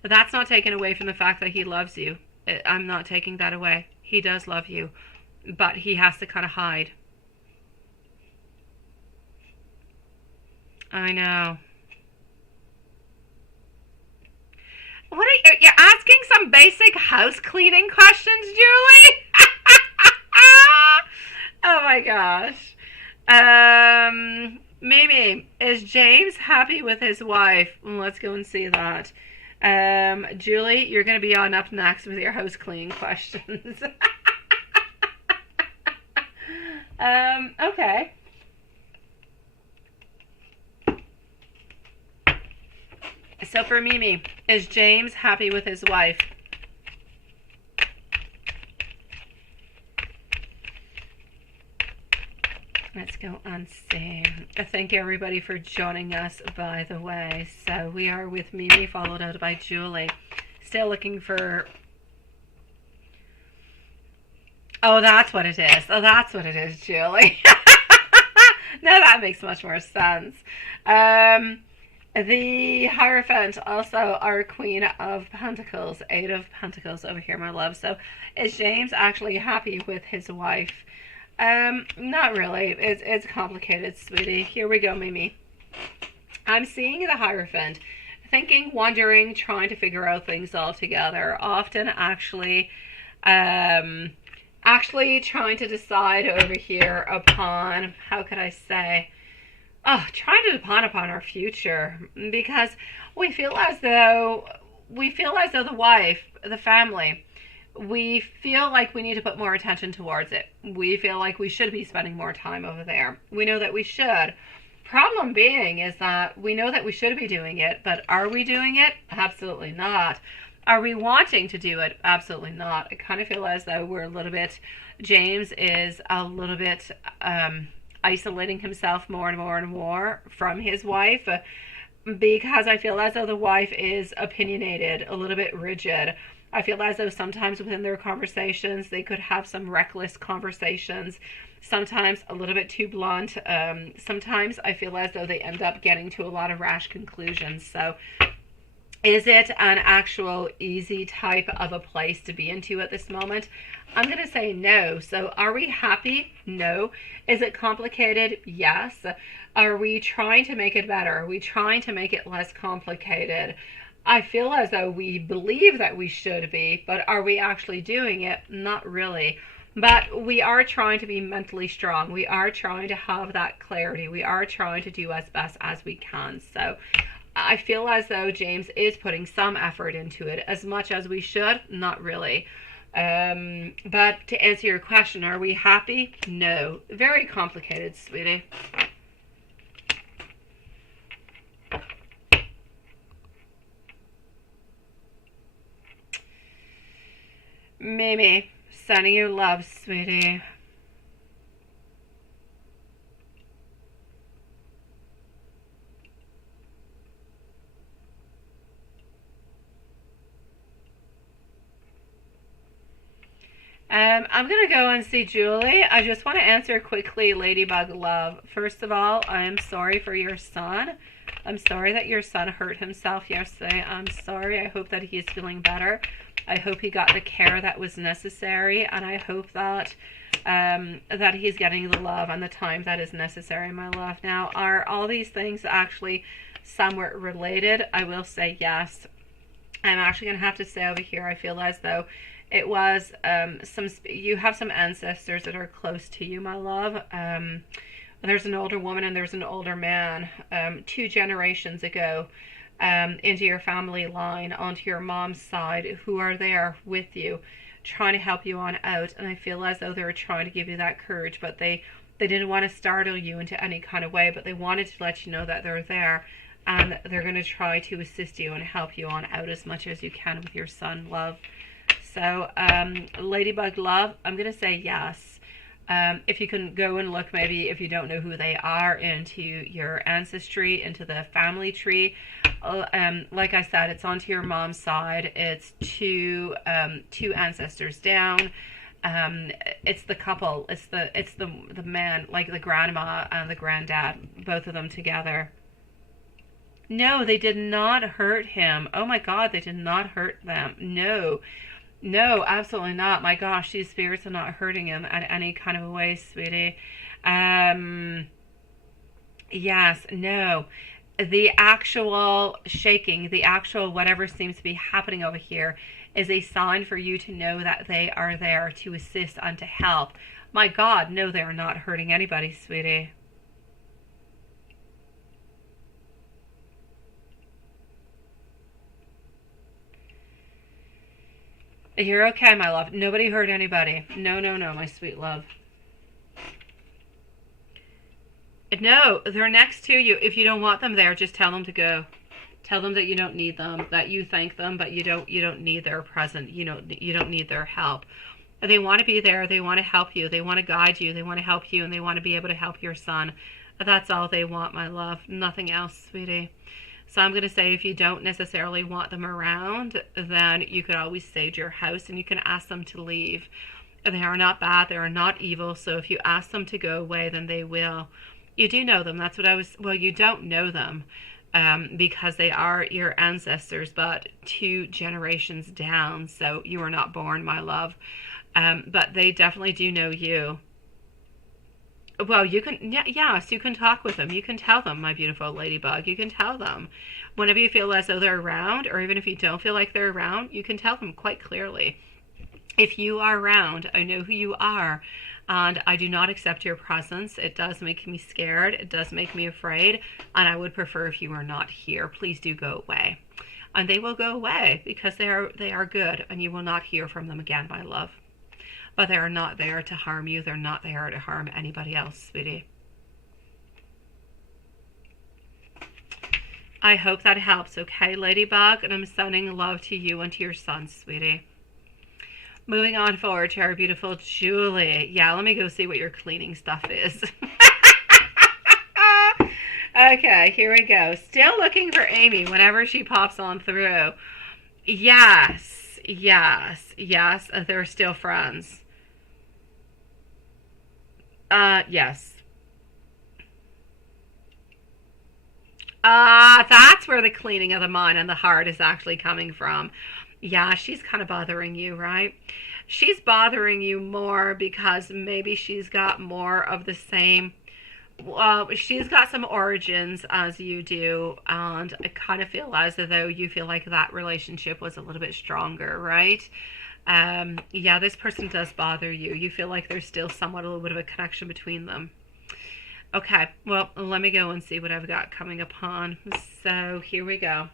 But that's not taken away from the fact that he loves you. I'm not taking that away. He does love you. But he has to kind of hide. I know. What are you're asking some basic house cleaning questions, Julie? Oh my gosh. Mimi, is James happy with his wife? Let's go and see that. Julie, you're going to be on up next with your house cleaning questions. Okay. So for Mimi, is James happy with his wife? Let's go and see. Thank everybody for joining us, by the way. So we are with Mimi, followed out by Julie. Still looking for... Oh, that's what it is. Oh, that's what it is, Julie. No, that makes much more sense. The Hierophant, also our Queen of Pentacles, Eight of Pentacles over here, my love. So is James actually happy with his wife? Not really. It's complicated, sweetie. Here we go, Mimi. I'm seeing the Hierophant, thinking, wondering, trying to figure out things all together. Often actually trying to decide over here upon, how could I say, trying to depend upon our future, because we feel as though the wife, the family, we feel like we need to put more attention towards it. We feel like we should be spending more time over there. We know that we should. Problem being is that we know that we should be doing it, but are we doing it? Absolutely not. Are we wanting to do it? Absolutely not. I kind of feel as though James is a little bit isolating himself more and more and more from his wife, because I feel as though the wife is opinionated, a little bit rigid. I feel as though sometimes within their conversations they could have some reckless conversations, sometimes a little bit too blunt. Sometimes I feel as though they end up getting to a lot of rash conclusions. So is it an actual easy type of a place to be into at this moment? I'm going to say no. So are we happy? No. Is it complicated? Yes. Are we trying to make it better? Are we trying to make it less complicated? I feel as though we believe that we should be, but are we actually doing it? Not really. But we are trying to be mentally strong. We are trying to have that clarity. We are trying to do as best as we can. So I feel as though James is putting some effort into it. As much as we should? Not really. But to answer your question, are we happy? No. Very complicated, sweetie. Mimi, sending you love, sweetie. I'm going to go and see Julie. I just want to answer quickly, Ladybug Love. First of all, I am sorry for your son. I'm sorry that your son hurt himself yesterday. I'm sorry. I hope that he is feeling better. I hope he got the care that was necessary, and I hope that that he's getting the love and the time that is necessary, my love. Now, are all these things actually somewhat related? I will say yes. I'm actually going to have to say over here, I feel as though it was you have some ancestors that are close to you, my love. There's an older woman and there's an older man, 2 generations ago, into your family line, onto your mom's side, who are there with you, trying to help you on out. And I feel as though they were trying to give you that courage, but they didn't want to startle you into any kind of way, but they wanted to let you know that they're there, and they're going to try to assist you and help you on out as much as you can with your son, love. So, Ladybug Love, I'm going to say yes. If you can go and look, maybe if you don't know who they are, into your ancestry, into the family tree. Like I said, it's onto your mom's side. It's two ancestors down. It's the couple. It's the man, like the grandma and the granddad, both of them together. No, they did not hurt him. Oh my God, they did not hurt them. No. No, absolutely not. My gosh, these spirits are not hurting him in any kind of a way, sweetie. Yes, no. The actual shaking, the actual whatever seems to be happening over here is a sign for you to know that they are there to assist and to help. My God, no, they are not hurting anybody, sweetie. You're okay, my love. Nobody hurt anybody. No, no, no, my sweet love. No, they're next to you. If you don't want them there, just tell them to go. Tell them that you don't need them, that you thank them, but you don't need their presence. You don't need their help. They want to be there. They want to help you. They want to guide you. They want to help you, and they want to be able to help your son. That's all they want, my love. Nothing else, sweetie. So I'm going to say, if you don't necessarily want them around, then you could always sage your house and you can ask them to leave. They are not bad. They are not evil. So if you ask them to go away, then they will. You do know them. That's what I was, well, you don't know them. because they are your ancestors, but 2 generations down. So you were not born, my love. But they definitely do know you. Well, you can, yes, you can talk with them. You can tell them, my beautiful ladybug. You can tell them whenever you feel as though they're around, or even if you don't feel like they're around, you can tell them quite clearly. If you are around, I know who you are, and I do not accept your presence. It does make me scared. It does make me afraid, and I would prefer if you were not here. Please do go away. And they will go away because they are good, and you will not hear from them again, my love. But they are not there to harm you. They're not there to harm anybody else, sweetie. I hope that helps, okay, Ladybug? And I'm sending love to you and to your son, sweetie. Moving on forward to our beautiful Julie. Yeah, let me go see what your cleaning stuff is. Okay, here we go. Still looking for Amy whenever she pops on through. Yes, yes, yes. They're still friends. Yes. That's where the cleaning of the mind and the heart is actually coming from. Yeah, she's kind of bothering you, right? She's bothering you more because maybe she's got more of the same. Well, she's got some origins as you do, and I kind of feel as though you feel like that relationship was a little bit stronger, right? Yeah, this person does bother you. You feel like there's still somewhat a little bit of a connection between them. Okay, well, let me go and see what I've got coming upon. So here we go.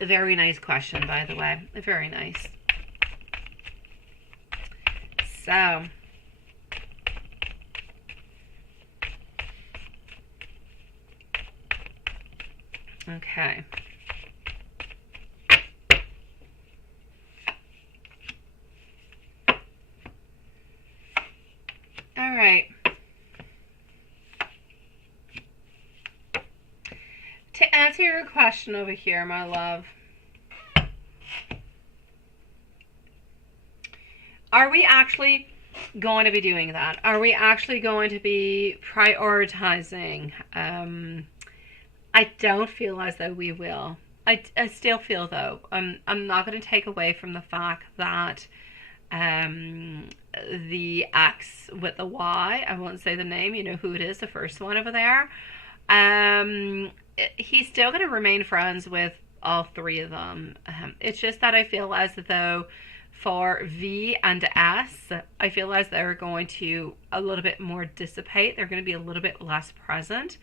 A very nice question, by the way. Very nice. So, okay. All right. To answer your question over here, my love, are we actually going to be doing that? Are we actually going to be prioritizing? I don't feel as though we will. I still feel, though, I'm not going to take away from the fact that the X with the Y, I won't say the name, you know who it is, the first one over there, he's still going to remain friends with all 3 of them. It's just that I feel as though for V and S, I feel as they're going to a little bit more dissipate. They're going to be a little bit less present.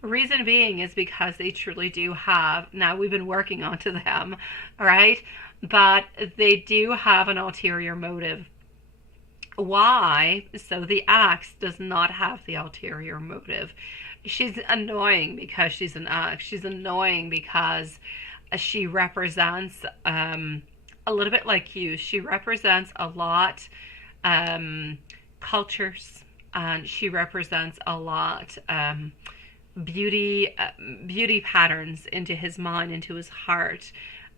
Reason being is because they truly do have, now we've been working onto them, right? But they do have an ulterior motive. Why? So the X does not have the ulterior motive. She's annoying because she's an X. She's annoying because she represents, a little bit like you, she represents a lot cultures, and she represents a lot beauty patterns into his mind, into his heart.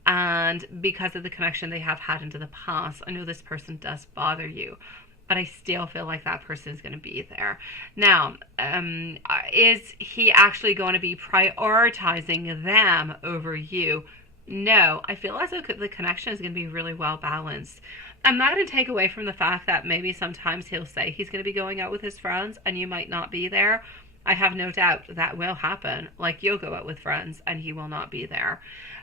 And because of the connection they have had into the past, I know this person does bother you, but I still feel like that person is going to be there. Now, is he actually going to be prioritizing them over you? No, I feel as though the connection is going to be really well balanced. I'm not going to take away from the fact that maybe sometimes he'll say he's going to be going out with his friends and you might not be there. I have no doubt that will happen. Like, you'll go out with friends and he will not be there.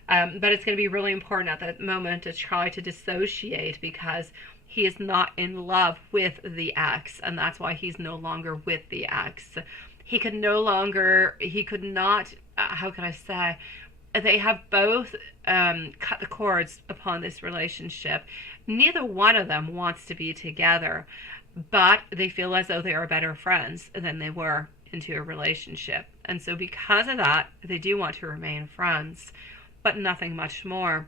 But it's going to be really important at that moment to try to dissociate, because he is not in love with the ex, and that's why he's no longer with the ex. He could not, how can I say, they have both cut the cords upon this relationship. Neither one of them wants to be together, but they feel as though they are better friends than they were into a relationship. And so because of that, they do want to remain friends, but nothing much more.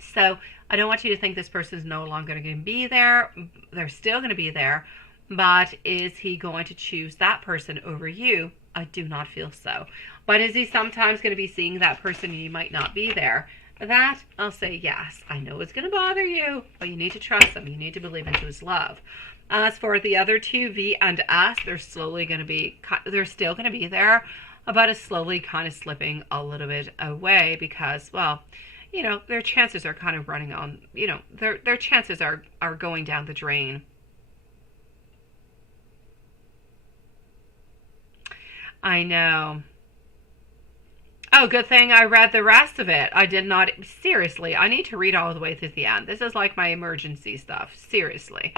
So I don't want you to think this person is no longer going to be there. They're still going to be there, but is he going to choose that person over you? I do not feel so. But is he sometimes going to be seeing that person and you might not be there? That, I'll say yes. I know it's going to bother you, but you need to trust him. You need to believe into his love. As for the other two, V and S, they're still going to be there, but it's slowly kind of slipping a little bit away because, well, you know, their chances are kind of running on, you know, their chances are going down the drain. I know. Oh, good thing I read the rest of it. I did not. Seriously, I need to read all the way through the end. This is like my emergency stuff. Seriously.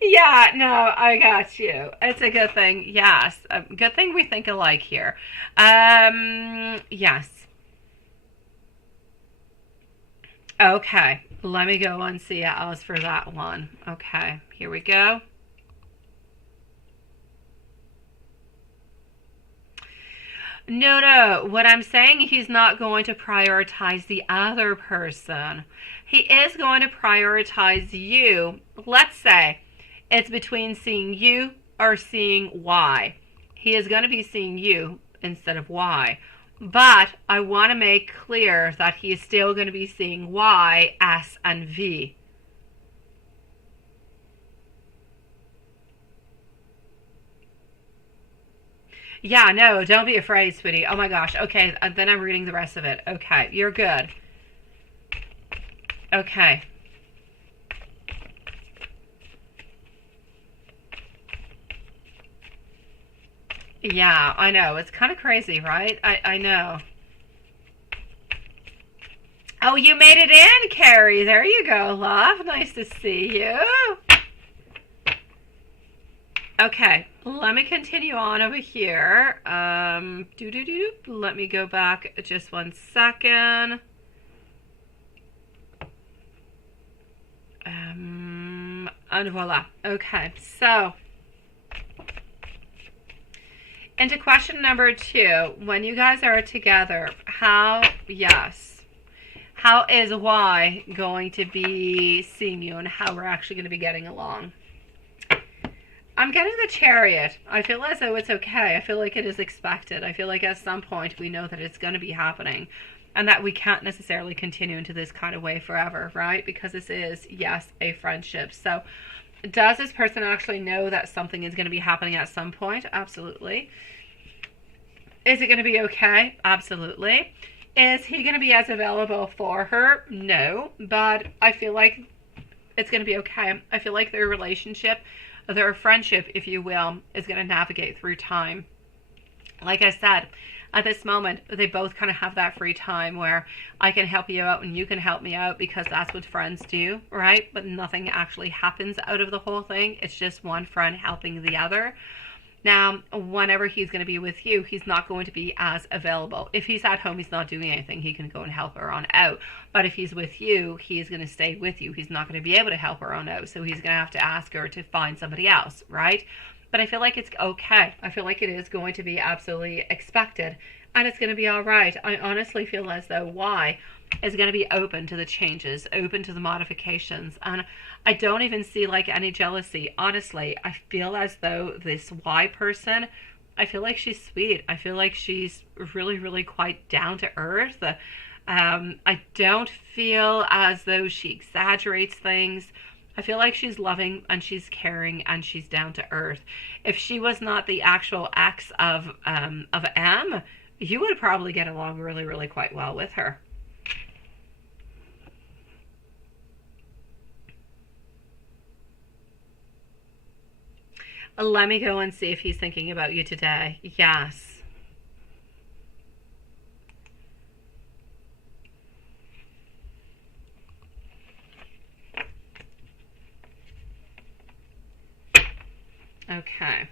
Yeah, no, I got you. It's a good thing. Yes. Good thing we think alike here. Yes. Okay. Let me go and see as for that one. Okay. Here we go. No. What I'm saying, he's not going to prioritize the other person. He is going to prioritize you. Let's say it's between seeing you or seeing Y. He is going to be seeing you instead of Y. But I want to make clear that he is still going to be seeing Y, S, and V. Yeah, no, don't be afraid, sweetie. Oh my gosh. Okay, then I'm reading the rest of it. Okay, you're good. Okay. Yeah, I know. It's kind of crazy, right? I know. Oh, you made it in, Carrie. There you go, love. Nice to see you. Okay, let me continue on over here. Let me go back just 1 second. And voila. Okay, so into question number 2. When you guys are together, how is Y going to be seeing you and how we're actually going to be getting along? I'm getting the Chariot. I feel as though it's okay. I feel like it is expected. I feel like at some point we know that it's going to be happening and that we can't necessarily continue into this kind of way forever, right? Because this is, yes, a friendship. So does this person actually know that something is going to be happening at some point? Absolutely. Is it going to be okay? Absolutely. Is he going to be as available for her? No. But I feel like it's going to be okay. I feel like their relationship, their friendship, if you will, is going to navigate through time. Like I said, at this moment, they both kind of have that free time where I can help you out and you can help me out because that's what friends do, right? But nothing actually happens out of the whole thing. It's just one friend helping the other. Now, whenever he's going to be with you, he's not going to be as available. If he's at home, he's not doing anything. He can go and help her on out. But if he's with you, he's going to stay with you. He's not going to be able to help her on out. So he's going to have to ask her to find somebody else, right? But I feel like it's okay. I feel like it is going to be absolutely expected. And it's going to be all right. I honestly feel as though Y is going to be open to the changes, open to the modifications. And I don't even see like any jealousy. Honestly, I feel as though this Y person, I feel like she's sweet. I feel like she's really, really quite down to earth. I don't feel as though she exaggerates things. I feel like she's loving and she's caring and she's down to earth. If she was not the actual ex of M, you would probably get along really, really quite well with her. Let me go and see if he's thinking about you today. Yes. Okay.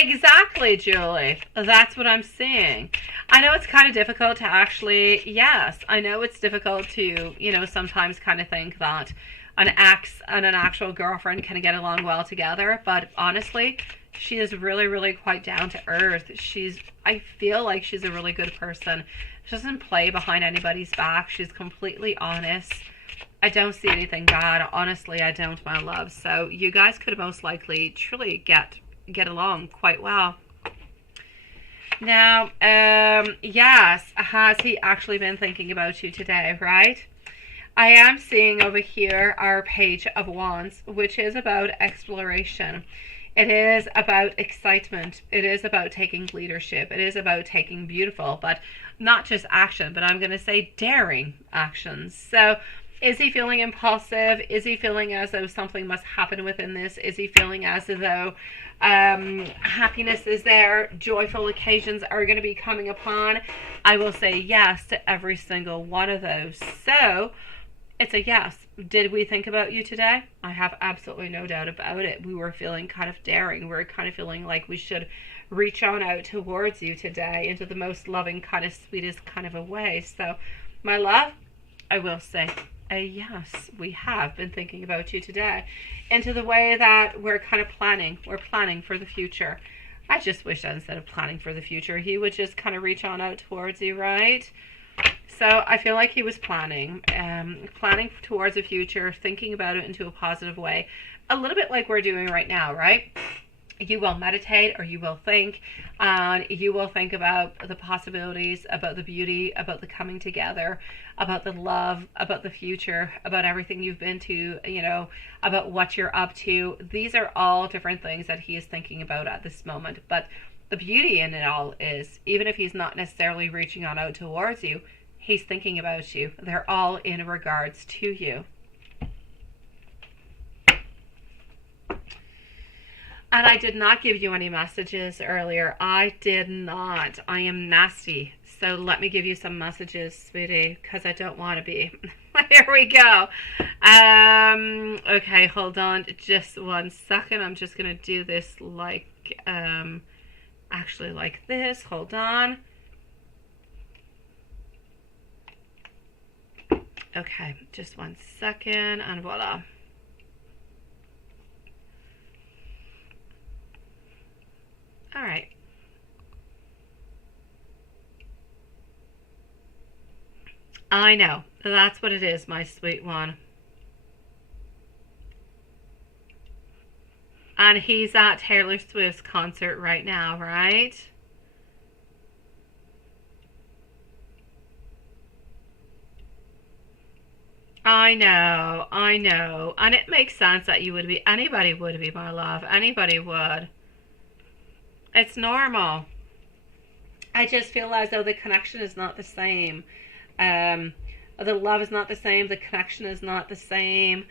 Exactly, Julie. That's what I'm seeing. I know it's kind of difficult to actually, yes, I know it's difficult to, sometimes kind of think that an ex and an actual girlfriend can get along well together. But honestly, she is really, really quite down to earth. I feel like she's a really good person. She doesn't play behind anybody's back. She's completely honest. I don't see anything bad. Honestly, I don't, my love. So you guys could most likely truly get along quite well. Now, yes, has he actually been thinking about you today, right? I am seeing over here our Page of Wands, which is about exploration. It is about excitement. It is about taking leadership. It is about taking beautiful, but not just action, but I'm going to say daring actions. So, is he feeling impulsive? Is he feeling as though something must happen within this? Is he feeling as though happiness is there? Joyful occasions are going to be coming upon? I will say yes to every single one of those. So, it's a yes. Did we think about you today? I have absolutely no doubt about it. We were feeling kind of daring. We were kind of feeling like we should reach on out towards you today into the most loving, kind of sweetest kind of a way. So, my love, I will say a yes. We have been thinking about you today into the way that we're kind of planning. We're planning for the future. I just wish that instead of planning for the future, he would just kind of reach on out towards you, right? So I feel like he was planning towards the future, thinking about it into a positive way, a little bit like we're doing right now, right? You will meditate, or you will think, and you will think about the possibilities, about the beauty, about the coming together, about the love, about the future, about everything you've been to, about what you're up to. These are all different things that he is thinking about at this moment. But the beauty in it all is, even if he's not necessarily reaching on out towards you, he's thinking about you. They're all in regards to you. And I did not give you any messages earlier. I did not. I am nasty. So let me give you some messages, sweetie, because I don't want to be. Here we go. Okay, hold on just 1 second. I'm just going to do this actually like this. Hold on. Okay, just 1 second, and voila. All right. I know. That's what it is, my sweet one. And he's at Taylor Swift's concert right now, right? I know. And it makes sense that you would be. Anybody would be, my love. Anybody would. It's normal. I just feel as though the connection is not the same. The love is not the same. The connection is not the same.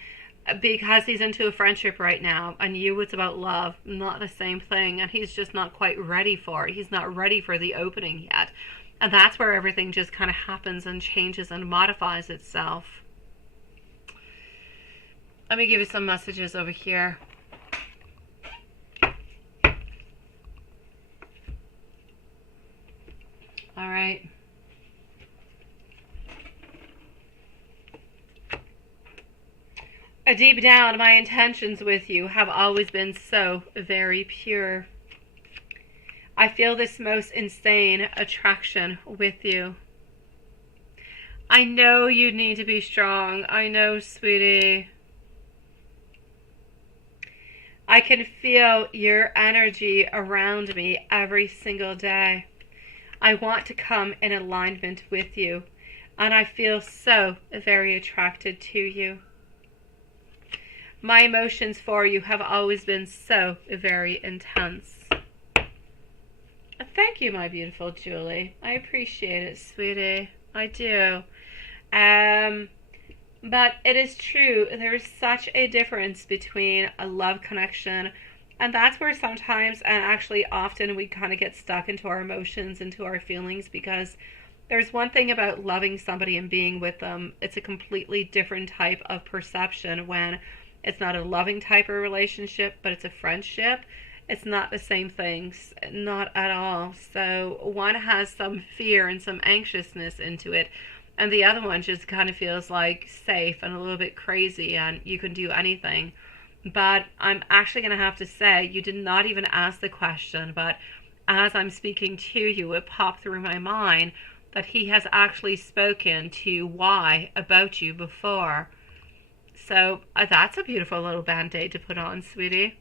Because he's into a friendship right now. And you, it's about love. Not the same thing. And he's just not quite ready for it. He's not ready for the opening yet. And that's where everything just kind of happens and changes and modifies itself. Let me give you some messages over here. All right. Deep down, my intentions with you have always been so very pure. I feel this most insane attraction with you. I know you need to be strong. I know, sweetie. I can feel your energy around me every single day. I want to come in alignment with you, and I feel so very attracted to you. My emotions for you have always been so very intense. Thank you, my beautiful Julie. I appreciate it, sweetie. I do. But it is true, there is such a difference between a love connection, and that's where sometimes, and actually often, we kind of get stuck into our emotions, into our feelings, because there's one thing about loving somebody and being with them. It's a completely different type of perception when it's not a loving type of relationship, but it's a friendship. It's not the same things, not at all. So one has some fear and some anxiousness into it, and the other one just kind of feels like safe and a little bit crazy, and you can do anything. But I'm actually going to have to say, you did not even ask the question, but as I'm speaking to you, it popped through my mind that he has actually spoken to why about you before. So that's a beautiful little band-aid to put on, sweetie.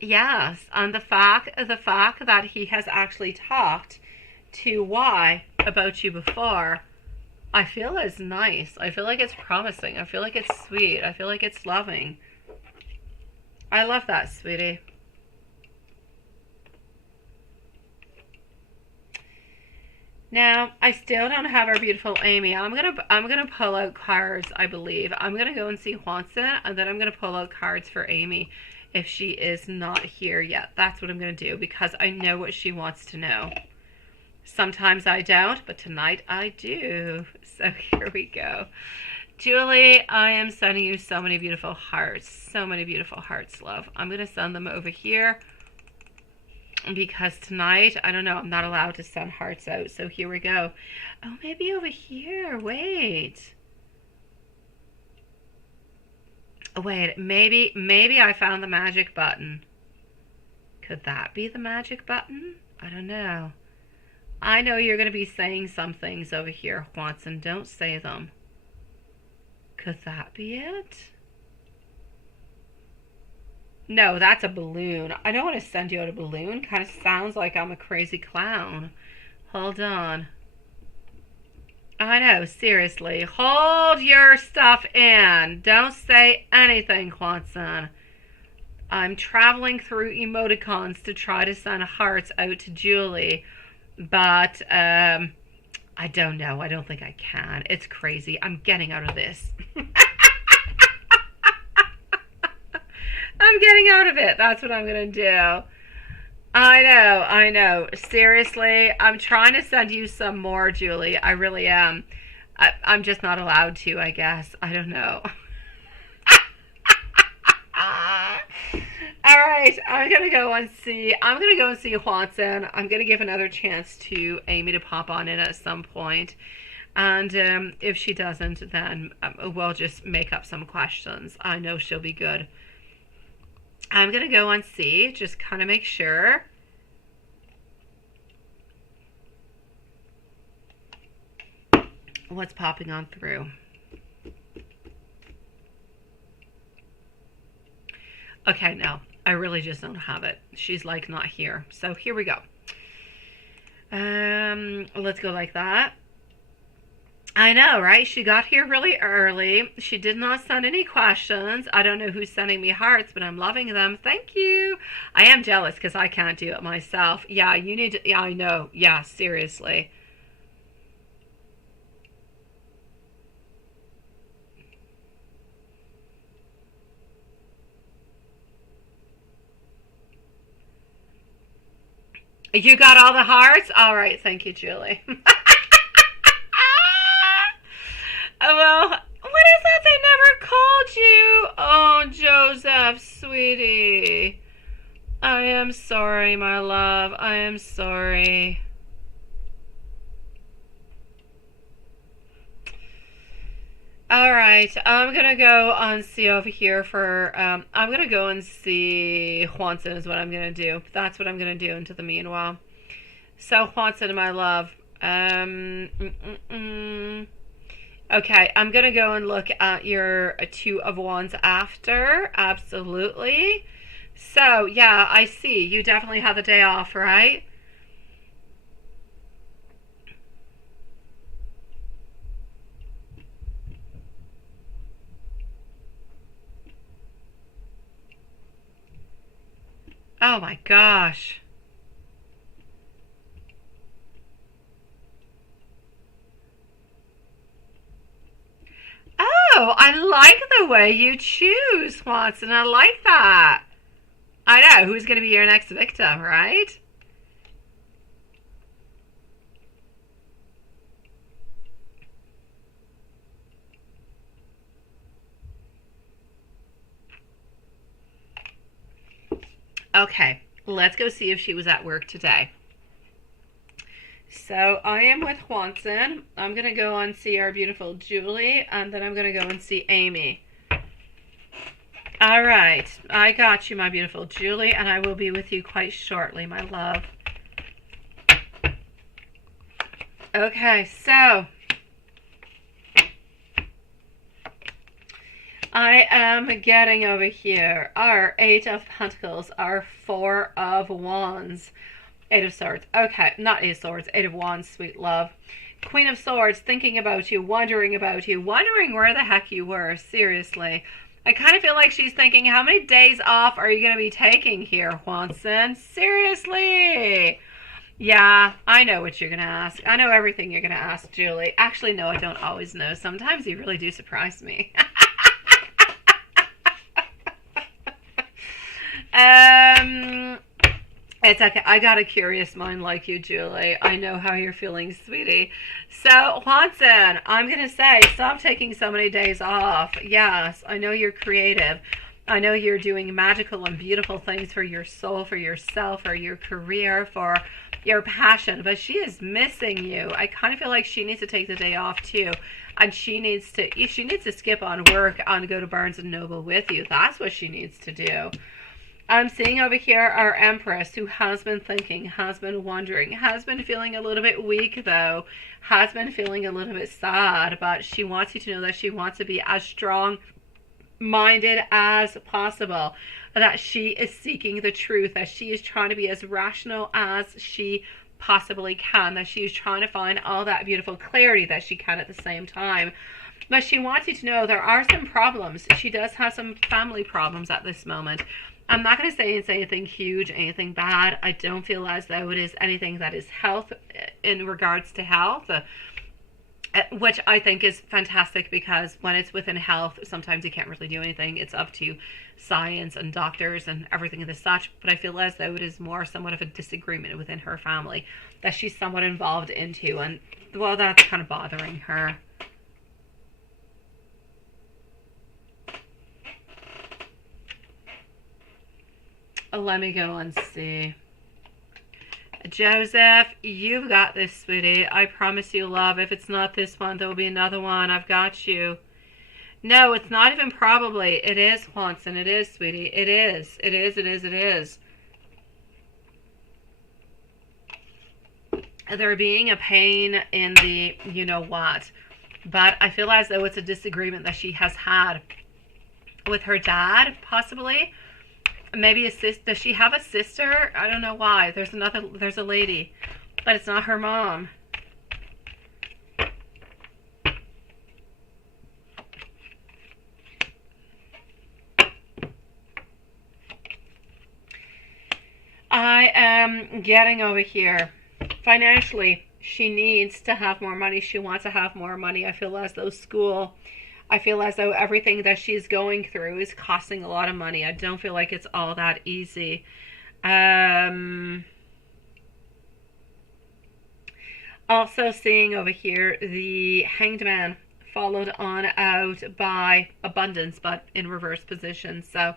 Yes, and the fact that he has actually talked to Y about you before, I feel is nice. I feel like it's promising. I feel like it's sweet. I feel like it's loving. I love that, sweetie. Now, I still don't have our beautiful Amy. I'm gonna pull out cards, I believe. I'm gonna go and see Juanson, and then I'm gonna pull out cards for Amy if she is not here yet. That's what I'm gonna do, because I know what she wants to know. Sometimes I don't, but tonight I do. So here we go. Julie, I am sending you so many beautiful hearts. So many beautiful hearts, love. I'm gonna send them over here, because tonight, I don't know, I'm not allowed to send hearts out. So here we go. Oh, maybe over here. Wait. Wait, maybe I found the magic button. Could that be the magic button? I don't know. I know you're going to be saying some things over here, Watson. Don't say them. Could that be it? No, that's a balloon. I don't want to send you out a balloon. Kind of sounds like I'm a crazy clown. Hold on. I know, seriously. Hold your stuff in. Don't say anything, Watson. I'm traveling through emoticons to try to send hearts out to Julie. But, I don't know. I don't think I can. It's crazy. I'm getting out of this. I'm getting out of it. That's what I'm going to do. I know. Seriously, I'm trying to send you some more, Julie. I really am. I'm just not allowed to, I guess. I don't know. All right, I'm going to go and see Juanson. I'm going to give another chance to Amy to pop on in at some point. And if she doesn't, then we'll just make up some questions. I know she'll be good. I'm going to go and see, just kind of make sure. What's popping on through. Okay, no, I really just don't have it. She's like not here. So here we go. Let's go like that. I know, right? She got here really early. She did not send any questions. I don't know who's sending me hearts, but I'm loving them. Thank you. I am jealous because I can't do it myself. Yeah, you need to. Yeah, I know. Yeah, seriously. You got all the hearts? All right. Thank you, Julie. Well, what is that? They never called you. Oh, Joseph, sweetie. I am sorry, my love. I am sorry. All right, I'm gonna go and see over here for. I'm gonna go and see Juanson is what I'm gonna do. That's what I'm gonna do into the meanwhile. So Juanson, my love. Okay, I'm gonna go and look at your Two of Wands after. Absolutely. So yeah, I see. You definitely have the day off, right? Oh my gosh. Oh, I like the way you choose, Watson. I like that. I know. Who's going to be your next victim, right? Okay, let's go see if she was at work today. So I am with Juanson. I'm going to go and see our beautiful Julie, and then I'm going to go and see Amy. All right, I got you, my beautiful Julie, and I will be with you quite shortly, my love. Okay, so I am getting over here our Eight of Pentacles, our Four of Wands, Eight of Swords. Okay, not Eight of Swords, Eight of Wands, sweet love. Queen of Swords, thinking about you, wondering where the heck you were, seriously. I kind of feel like she's thinking, how many days off are you going to be taking here, Juanson? Seriously. Yeah, I know what you're going to ask. I know everything you're going to ask, Julie. Actually, no, I don't always know. Sometimes you really do surprise me. It's okay. I got a curious mind like you, Julie. I know how you're feeling, sweetie. So, Juanson, I'm going to say, stop taking so many days off. Yes, I know you're creative. I know you're doing magical and beautiful things for your soul, for yourself, for your career, for your passion, but she is missing you. I kind of feel like she needs to take the day off too, and she needs to skip on work and go to Barnes and Noble with you. That's what she needs to do. I'm seeing over here our Empress, who has been thinking, has been wondering, has been feeling a little bit weak though, has been feeling a little bit sad, but she wants you to know that she wants to be as strong minded as possible, that she is seeking the truth, that she is trying to be as rational as she possibly can, that she is trying to find all that beautiful clarity that she can at the same time. But she wants you to know there are some problems. She does have some family problems at this moment. I'm not going to say anything huge, anything bad. I don't feel as though it is anything that is health, in regards to health, which I think is fantastic, because when it's within health, sometimes you can't really do anything. It's up to science and doctors and everything of the such. But I feel as though it is more somewhat of a disagreement within her family that she's somewhat involved into, and well, that's kind of bothering her. Let me go and see. Joseph, you've got this, sweetie. I promise you, love. If it's not this one, there will be another one. I've got you. No, it's not even probably. It is, Juanson. It is, sweetie. It is. It is, it is, it is. There being a pain in the you-know-what. But I feel as though it's a disagreement that she has had with her dad, possibly. Maybe a sister. Does she have a sister? I don't know why. There's a lady, but it's not her mom. I am getting over here. Financially, she needs to have more money. She wants to have more money. I feel as though I feel as though everything that she's going through is costing a lot of money. I don't feel like it's all that easy. Also seeing over here the Hanged Man, followed on out by Abundance, but in reverse position. So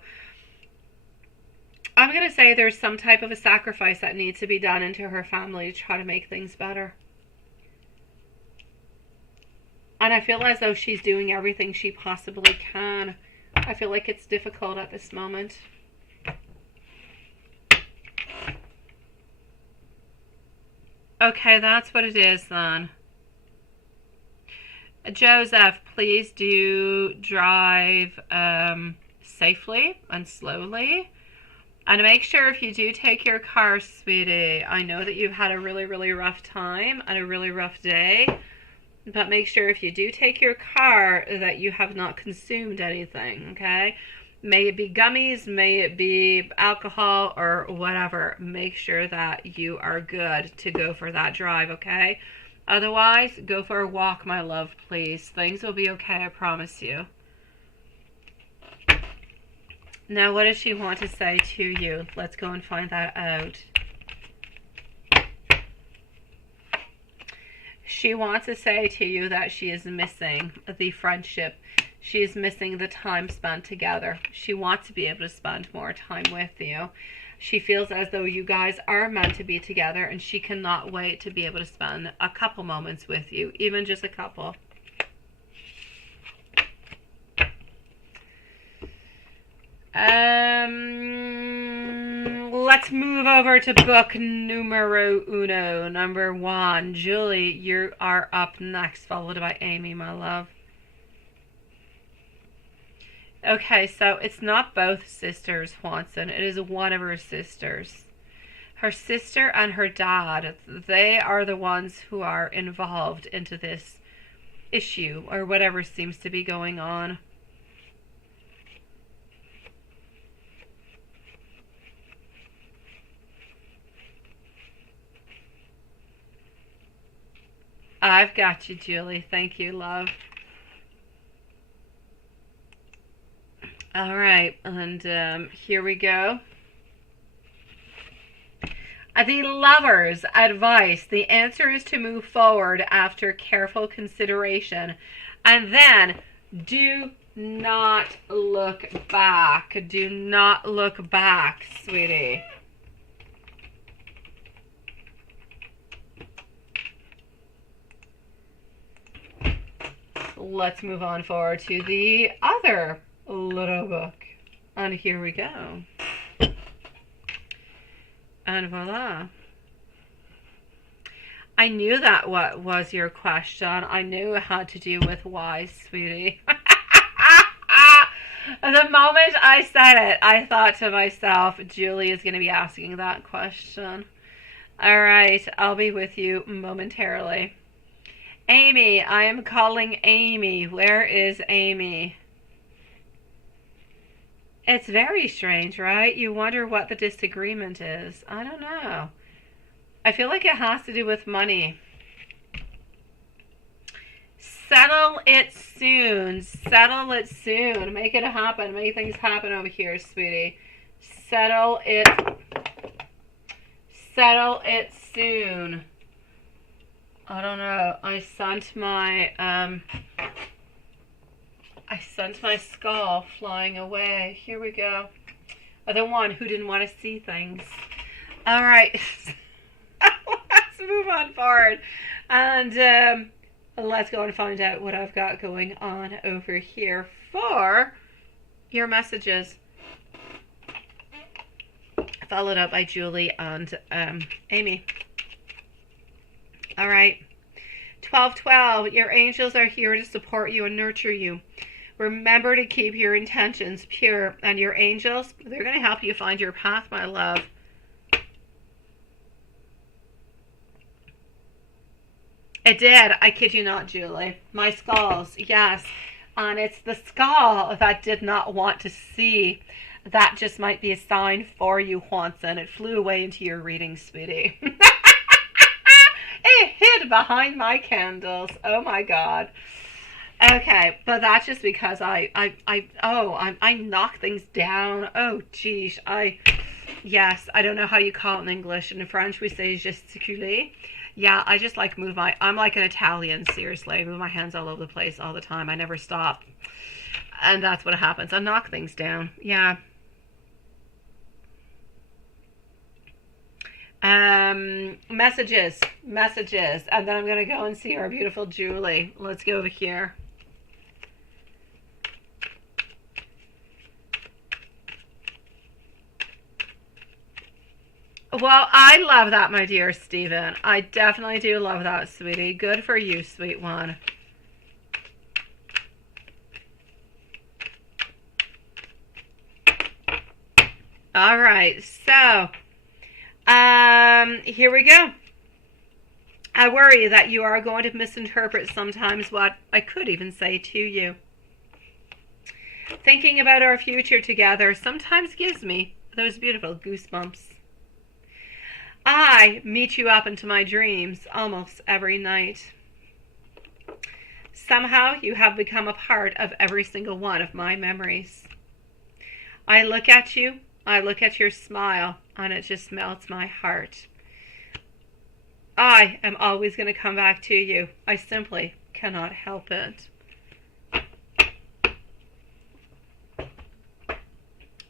I'm going to say there's some type of a sacrifice that needs to be done into her family to try to make things better. And I feel as though she's doing everything she possibly can. I feel like it's difficult at this moment. Okay, that's what it is then. Joseph, please do drive safely and slowly. And make sure if you do take your car, sweetie, I know that you've had a really, really rough time and a really rough day. But make sure if you do take your car that you have not consumed anything, okay? May it be gummies, may it be alcohol or whatever. Make sure that you are good to go for that drive, okay? Otherwise, go for a walk, my love, please. Things will be okay, I promise you. Now, what does she want to say to you? Let's go and find that out. She wants to say to you that she is missing the friendship. She is missing the time spent together. She wants to be able to spend more time with you. She feels as though you guys are meant to be together, and she cannot wait to be able to spend a couple moments with you, even just a couple. Let's move over to book numero uno, number one. Julie, you are up next, followed by Amy, my love. Okay, so it's not both sisters, Swanson. It is one of her sisters. Her sister and her dad, they are the ones who are involved into this issue or whatever seems to be going on. I've got you, Julie. Thank you, love. All right, and here we go. The lover's advice. The answer is to move forward after careful consideration. And then do not look back. Do not look back, sweetie. Let's move on forward to the other little book. And here we go. And voila. I knew that what was your question. I knew it had to do with why, sweetie. The moment I said it, I thought to myself, Julie is going to be asking that question. All right, I'll be with you momentarily. Amy, I am calling Amy. Where is Amy? It's very strange, right? You wonder what the disagreement is. I don't know. I feel like it has to do with money. Settle it soon. Settle it soon. Make it happen. Make things happen over here, sweetie. Settle it. Settle it soon. I don't know. I sent my skull flying away. Here we go. The one who didn't want to see things. All right. Let's move on forward. And let's go and find out what I've got going on over here for your messages. Followed up by Julie and Amy. All right. 1212. Your angels are here to support you and nurture you. Remember to keep your intentions pure. And your angels, they're going to help you find your path, my love. It did. I kid you not, Julie. My skulls, yes. And it's the skull that did not want to see. That just might be a sign for you, Juanson. It flew away into your reading, sweetie. It hid behind my candles. Oh my God. Okay, but that's just because I knock things down. Oh, geez. Yes, I don't know how you call it in English. In French, we say gesticuler. Yeah, I just like I'm like an Italian, seriously. I move my hands all over the place all the time. I never stop. And that's what happens. I knock things down. Yeah. Messages. And then I'm going to go and see our beautiful Julie. Let's go over here. Well, I love that, my dear Stephen. I definitely do love that, sweetie. Good for you, sweet one. All right, so here we go. I worry that you are going to misinterpret sometimes what I could even say to you. Thinking about our future together sometimes gives me those beautiful goosebumps. I meet you up into my dreams almost every night. Somehow you have become a part of every single one of my memories. I look at you, I look at your smile, and it just melts my heart. I am always going to come back to you. I simply cannot help it.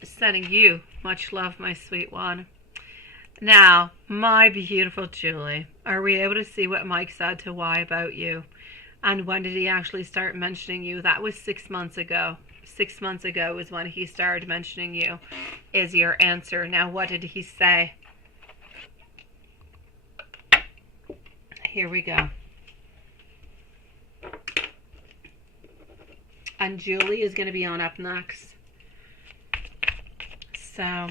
Sending you much love, my sweet one. Now, my beautiful Julie, are we able to see what Mike said to Y about you? And when did he actually start mentioning you? That was 6 months ago. 6 months ago is when he started mentioning you, is your answer. Now, what did he say? Here we go. And Julie is going to be on up next. So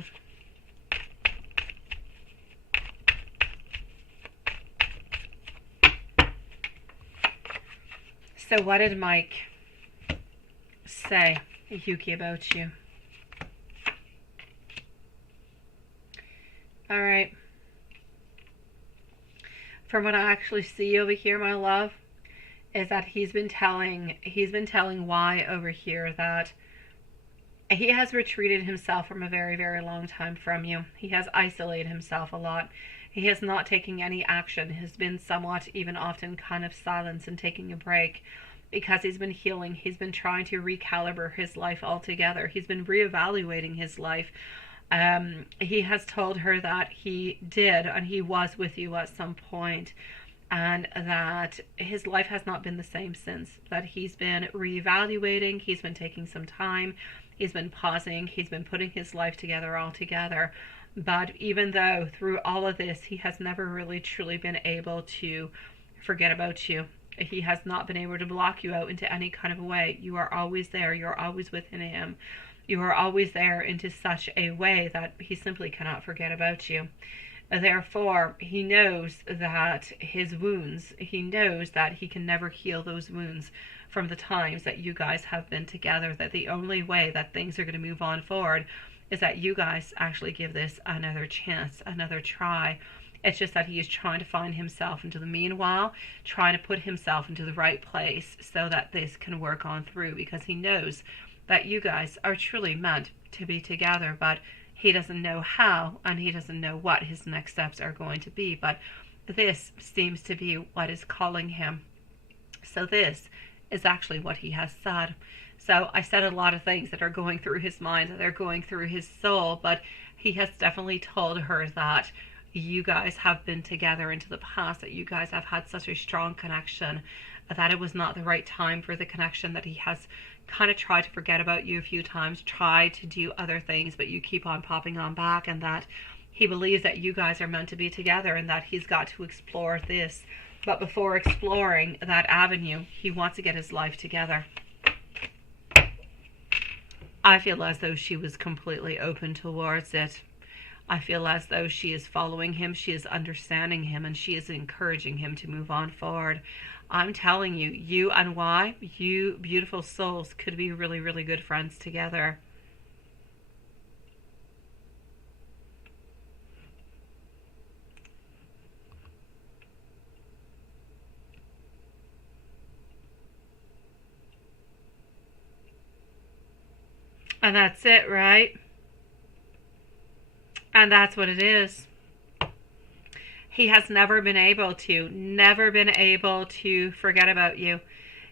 what did Mike say, Yuki, about you? All right. From what I actually see over here, my love, is that he's been telling Y over here that he has retreated himself from a very, very long time from you. He has isolated himself a lot. He has not taken any action. Has been somewhat, even often, kind of silence and taking a break because he's been healing. He's been trying to recalibrate his life altogether. He's been reevaluating his life. He has told her that he did and he was with you at some point, and that his life has not been the same since. That he's been reevaluating. He's been taking some time. He's been pausing. He's been putting his life together altogether. But even though through all of this, he has never really truly been able to forget about you. He has not been able to block you out into any kind of way. You are always there. You're always within him. You are always there into such a way that he simply cannot forget about you. Therefore, he knows that his wounds, he knows that he can never heal those wounds from the times that you guys have been together, that the only way that things are going to move on forward is that you guys actually give this another chance, another try. It's just that he is trying to find himself into the meanwhile, trying to put himself into the right place so that this can work on through, because he knows that you guys are truly meant to be together, but he doesn't know how, and he doesn't know what his next steps are going to be. But this seems to be what is calling him. So this is actually what he has said. So I said a lot of things that are going through his mind, that are going through his soul, but he has definitely told her that you guys have been together into the past, that you guys have had such a strong connection, that it was not the right time for the connection, that he has kind of tried to forget about you a few times, tried to do other things, but you keep on popping on back, and that he believes that you guys are meant to be together and that he's got to explore this. But before exploring that avenue, he wants to get his life together. I feel as though she was completely open towards it. I feel as though she is following him, she is understanding him, and she is encouraging him to move on forward. I'm telling you, you and Y, you beautiful souls could be really, really good friends together. And that's it, right? And that's what it is. He has never been able to forget about you.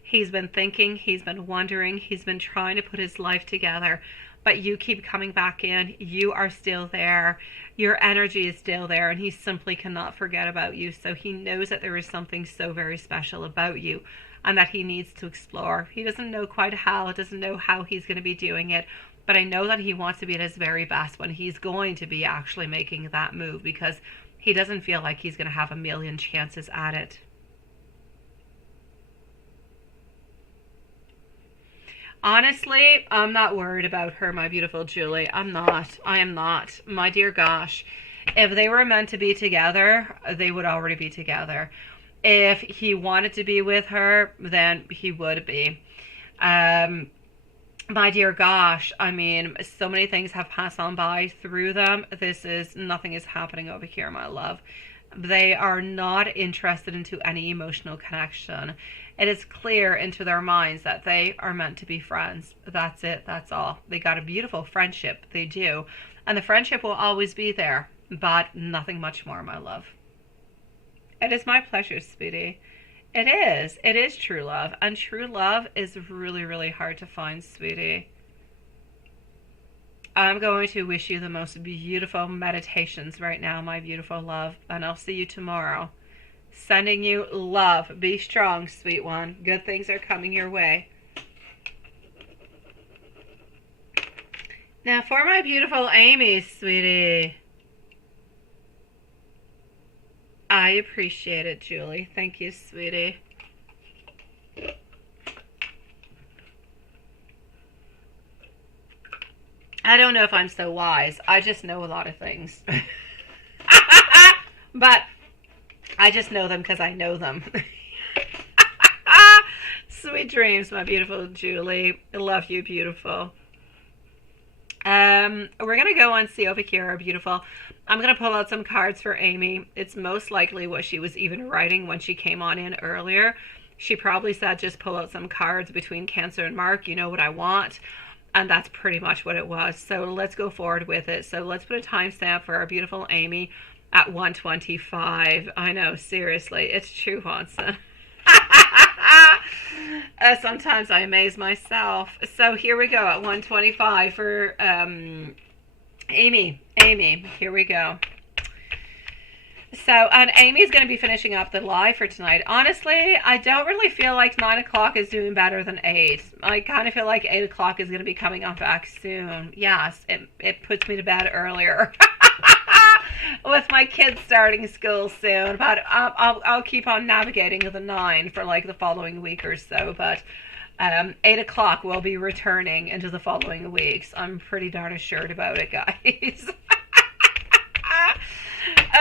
He's been thinking, he's been wondering, he's been trying to put his life together, but you keep coming back in. You are still there. Your energy is still there, and he simply cannot forget about you. So he knows that there is something so very special about you, and that he needs to explore. He doesn't know quite how, doesn't know how he's going to be doing it, but I know that he wants to be at his very best when he's going to be actually making that move, because he doesn't feel like he's going to have a million chances at it. Honestly, I'm not worried about her, my beautiful Julie. I'm not. I am not. My dear gosh. If they were meant to be together, they would already be together. If he wanted to be with her, then he would be. My dear gosh, I mean, so many things have passed on by through them. Nothing is happening over here, my love. They are not interested into any emotional connection. It is clear into their minds that they are meant to be friends. That's it. That's all. They got a beautiful friendship. They do. And the friendship will always be there, but nothing much more, my love. It is my pleasure, sweetie. It is. It is true love. And true love is really, really hard to find, sweetie. I'm going to wish you the most beautiful meditations right now, my beautiful love. And I'll see you tomorrow. Sending you love. Be strong, sweet one. Good things are coming your way. Now for my beautiful Amy, sweetie. I appreciate it, Julie. Thank you, sweetie. I don't know if I'm so wise. I just know a lot of things. But I just know them because I know them. Sweet dreams, my beautiful Julie. I love you, beautiful. We're going to go on see over here, beautiful. I'm going to pull out some cards for Amy. It's most likely what she was even writing when she came on in earlier. She probably said, just pull out some cards between Cancer and Mark. You know what I want. And that's pretty much what it was. So let's go forward with it. So let's put a timestamp for our beautiful Amy at 1:25. I know, seriously. It's true, Hanson. Sometimes I amaze myself. So here we go at 1:25 for Amy. Amy, here we go. So, and Amy's going to be finishing up the live for tonight. Honestly, I don't really feel like 9 o'clock is doing better than 8. I kind of feel like 8 o'clock is going to be coming on back soon. Yes, it puts me to bed earlier. With my kids starting school soon. But I'll keep on navigating the 9 for like the following week or so. But 8 o'clock will be returning into the following weeks. I'm pretty darn assured about it, guys.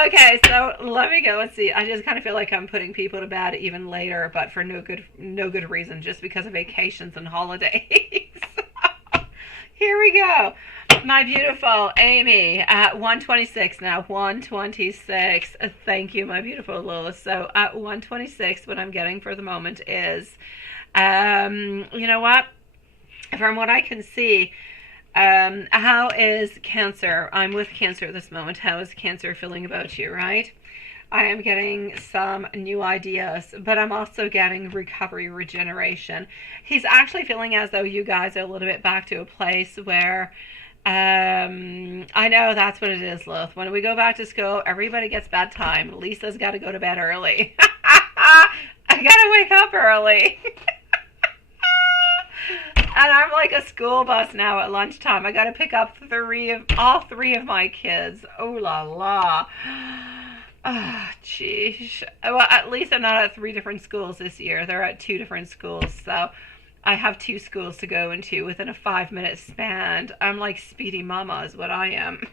Okay, so let me go and see. I just kind of feel like I'm putting people to bed even later, but for no good reason, just because of vacations and holidays. Here we go. My beautiful Amy at 1:26 now. 1:26. Thank you, my beautiful Lola. So at 1:26, what I'm getting for the moment is, you know what? From what I can see, how is Cancer? I'm with Cancer at this moment. How is Cancer feeling about you, right? I am getting some new ideas, but I'm also getting recovery, regeneration. He's actually feeling as though you guys are a little bit back to a place where, I know that's what it is, Lilith. When we go back to school, everybody gets bedtime. Lisa's got to go to bed early. I got to wake up early. And I'm like a school bus now at lunchtime. I got to pick up all three of my kids. Oh la la. Oh, jeez. Well, at least I'm not at 3 different schools this year. They're at 2 different schools. So I have 2 schools to go into within a 5-minute span. I'm like Speedy Mama is what I am.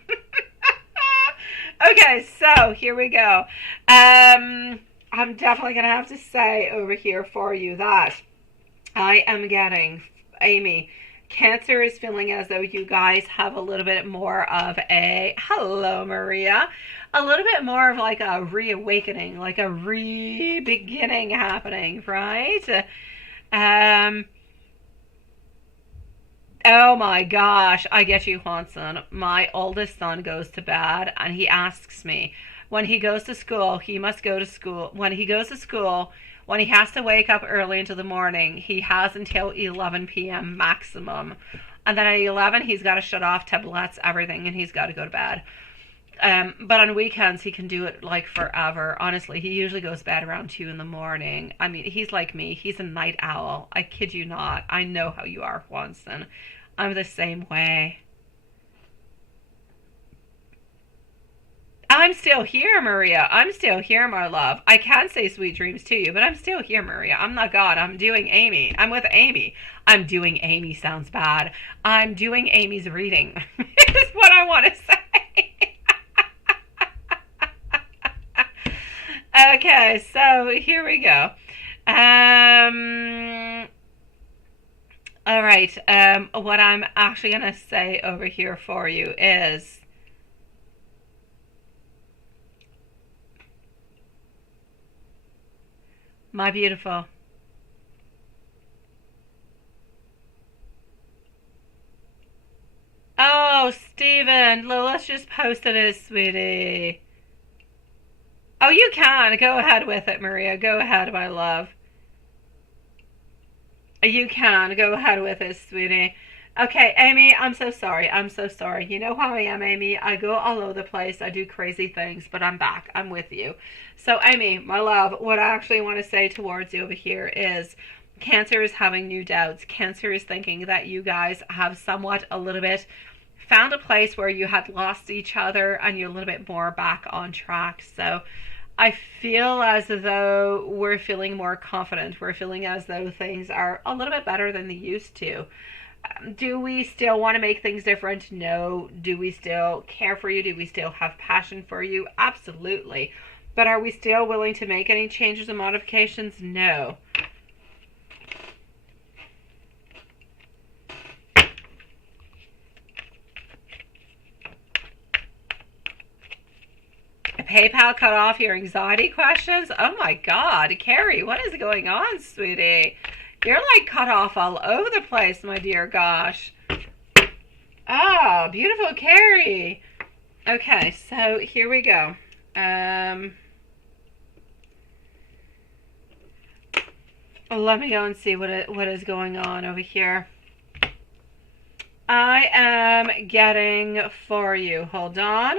Okay, so here we go. I'm definitely going to have to say over here for you that I am getting, Amy, Cancer is feeling as though you guys have a little bit more of a, hello Maria, a little bit more of like a reawakening, like a re-beginning happening, right? Oh my gosh, I get you, Hanson. My oldest son goes to bed and he asks me, when he goes to school, he must go to school. When he goes to school, when he has to wake up early into the morning, he has until 11 p.m. maximum. And then at 11, he's got to shut off tablets, everything, and he's got to go to bed. But on weekends, he can do it like forever. Honestly, he usually goes to bed around 2 in the morning. I mean, he's like me. He's a night owl. I kid you not. I know how you are, Swanson. I'm the same way. I'm still here, Maria. I'm still here, my love. I can say sweet dreams to you, but I'm still here, Maria. I'm not God. I'm doing Amy. I'm with Amy. I'm doing Amy sounds bad. I'm doing Amy's reading. Is what I want to say. Okay, so here we go. All right. What I'm actually going to say over here for you is, my beautiful. Oh, Stephen, Lilith just posted it, sweetie. Oh, you can. Go ahead with it, Maria. Go ahead, my love. You can. Go ahead with it, sweetie. Okay, Amy, I'm so sorry. I'm so sorry. You know how I am, Amy. I go all over the place. I do crazy things, but I'm back. I'm with you. So, Amy, my love, what I actually want to say towards you over here is Cancer is having new doubts. Cancer is thinking that you guys have somewhat a little bit found a place where you had lost each other and you're a little bit more back on track. So I feel as though we're feeling more confident. We're feeling as though things are a little bit better than they used to. Do we still want to make things different? No. Do we still care for you? Do we still have passion for you? Absolutely. But are we still willing to make any changes and modifications? No. PayPal cut off your anxiety questions? Oh my God, Carrie, what is going on, sweetie? You're like cut off all over the place, my dear gosh. Oh, beautiful Carrie. Okay, so here we go. Let me go and see what is going on over here. I am getting for you. Hold on.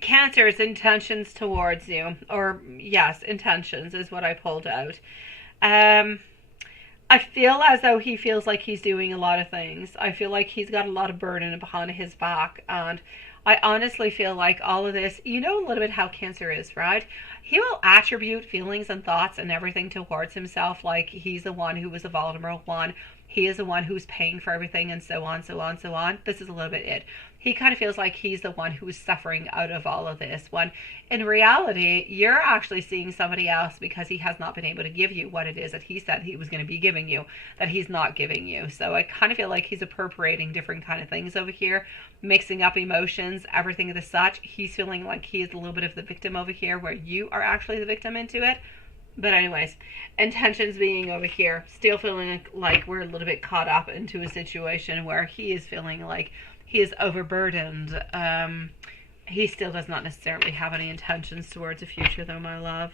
Cancer's intentions towards you, or yes, intentions is what I pulled out. I feel as though he feels like he's doing a lot of things. I feel like he's got a lot of burden behind his back, and I honestly feel like all of this, you know a little bit how Cancer is, right? He will attribute feelings and thoughts and everything towards himself like he's the one who was the vulnerable one. He is the one who's paying for everything, and so on, so on, so on. This is a little bit it. He kind of feels like he's the one who's suffering out of all of this, when in reality, you're actually seeing somebody else because he has not been able to give you what it is that he said he was going to be giving you, that he's not giving you. So I kind of feel like he's appropriating different kind of things over here, mixing up emotions, everything of the such. He's feeling like he is a little bit of the victim over here, where you are actually the victim into it. But anyways, intentions being over here, still feeling like we're a little bit caught up into a situation where he is feeling like he is overburdened. He still does not necessarily have any intentions towards the future, though, my love.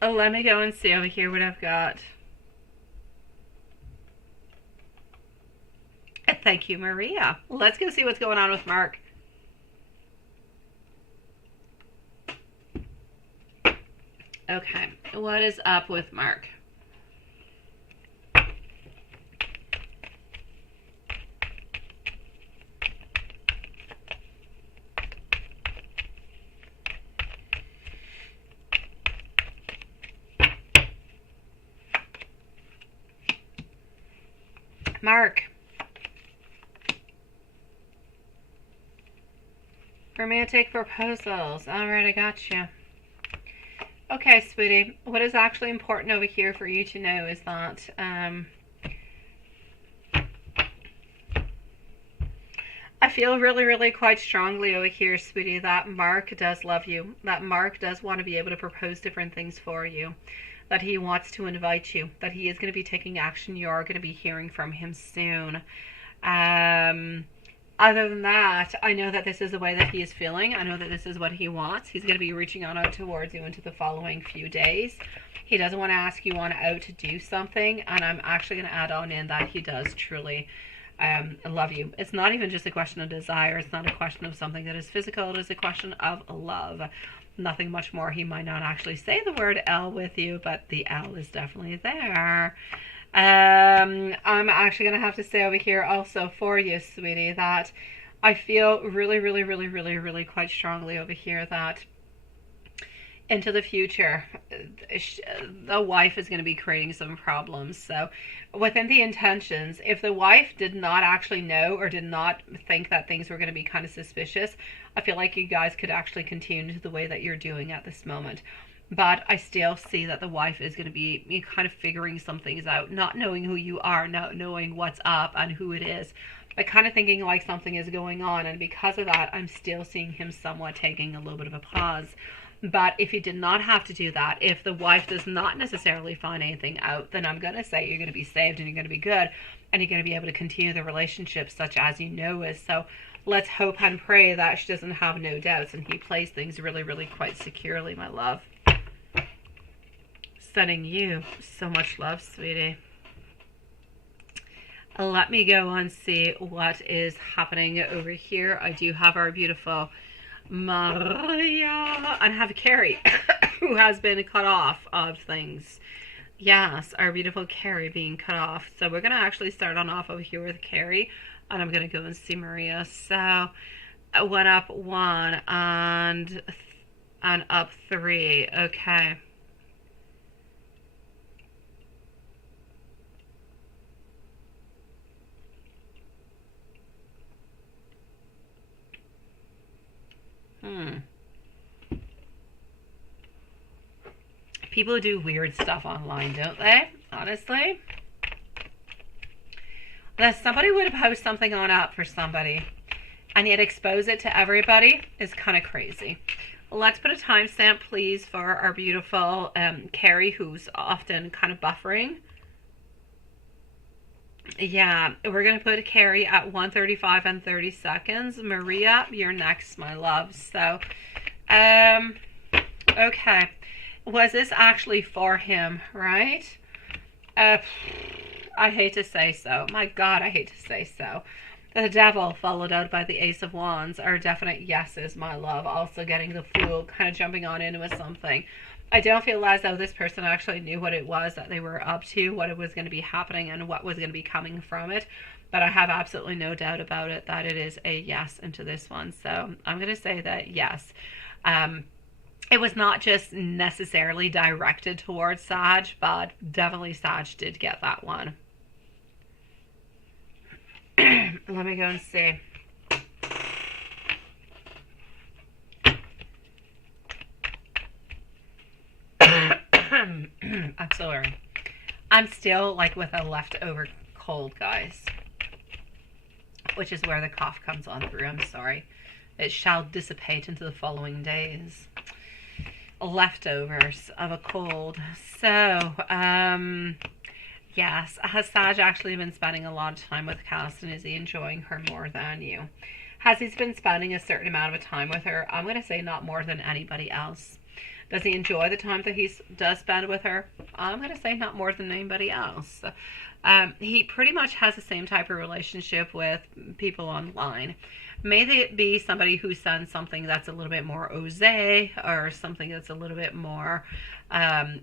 Oh, let me go and see over here what I've got. Thank you, Maria. Let's go see what's going on with Mark. Okay, what is up with Mark? Mark. Romantic proposals. Alright, I got you. Okay, sweetie. What is actually important over here for you to know is that I feel really, really quite strongly over here, sweetie, that Mark does love you. That Mark does want to be able to propose different things for you. That he wants to invite you. That he is going to be taking action. You are going to be hearing from him soon. Other than that, I know that this is the way that he is feeling. I know that this is what he wants. He's going to be reaching on out towards you into the following few days. He doesn't want to ask you on out to do something. And I'm actually going to add on in that he does truly love you. It's not even just a question of desire. It's not a question of something that is physical. It is a question of love. Nothing much more. He might not actually say the word L with you, but the L is definitely there. I'm actually going to have to say over here also for you, sweetie, that I feel really, really, really, really, really quite strongly over here that into the future, the wife is going to be creating some problems. So within the intentions, if the wife did not actually know or did not think that things were going to be kind of suspicious, I feel like you guys could actually continue the way that you're doing at this moment. But I still see that the wife is going to be kind of figuring some things out, not knowing who you are, not knowing what's up and who it is, but kind of thinking like something is going on. And because of that, I'm still seeing him somewhat taking a little bit of a pause. But if he did not have to do that, if the wife does not necessarily find anything out, then I'm going to say you're going to be saved and you're going to be good and you're going to be able to continue the relationship such as you know is. So let's hope and pray that she doesn't have no doubts and he plays things really, really quite securely, my love. Sending you so much love, sweetie. Let me go and see what is happening over here. I do have our beautiful Maria and have Carrie who has been cut off of things. Yes, our beautiful Carrie being cut off. So we're going to actually start on off over here with Carrie, and I'm going to go and see Maria. So I went up 1 and up 3. Okay. People do weird stuff online, don't they? Honestly. That somebody would post something on up for somebody and yet expose it to everybody is kind of crazy. Let's put a timestamp, please, for our beautiful Carrie, who's often kind of buffering. Yeah, we're going to put Carrie at 1:35 and 30 seconds. Maria, you're next, my love. So, okay. Was this actually for him, right? I hate to say so. My God, I hate to say so. The Devil, followed out by the Ace of Wands, are definite yeses, my love. Also getting the Fool, kind of jumping on in with something. I don't feel as though this person actually knew what it was that they were up to, what it was going to be happening, and what was going to be coming from it. But I have absolutely no doubt about it that it is a yes into this one. So I'm going to say that yes. It was not just necessarily directed towards Sag, but definitely Sag did get that one. Let me go and see. I'm sorry. I'm still like with a leftover cold, guys. Which is where the cough comes on through. I'm sorry. It shall dissipate into the following days. Leftovers of a cold. So, yes, has Sag actually been spending a lot of time with Cass, and is he enjoying her more than you? Has he been spending a certain amount of time with her? I'm going to say not more than anybody else. Does he enjoy the time that he does spend with her? I'm going to say not more than anybody else. He pretty much has the same type of relationship with people online. May it be somebody who sends something that's a little bit more osé, or something that's a little bit more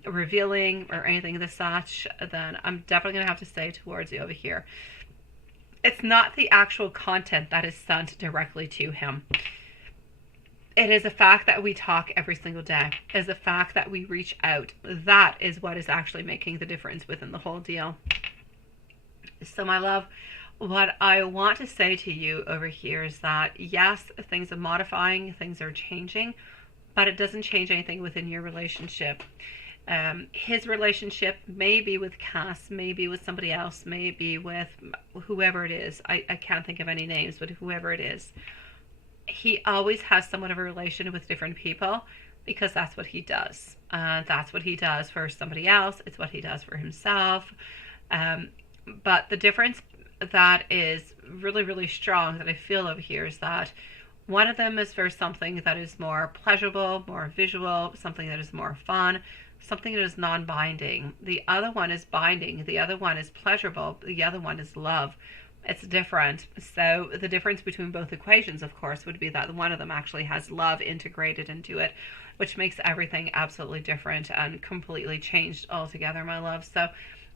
revealing, or anything of the such, then I'm definitely going to have to say towards you over here. It's not the actual content that is sent directly to him. It is the fact that we talk every single day. It is the fact that we reach out. That is what is actually making the difference within the whole deal. So, my love, what I want to say to you over here is that, yes, things are modifying, things are changing, but it doesn't change anything within your relationship. His relationship may be with Cass, maybe with somebody else, maybe with whoever it is. I can't think of any names, but whoever it is. He always has somewhat of a relation with different people because that's what he does. That's what he does for somebody else. It's what he does for himself. But the difference that is really, really strong that I feel over here is that one of them is for something that is more pleasurable, more visual, something that is more fun, something that is non-binding. The other one is binding. The other one is pleasurable. The other one is love. It's different. So the difference between both equations, of course, would be that one of them actually has love integrated into it, which makes everything absolutely different and completely changed altogether, my love. So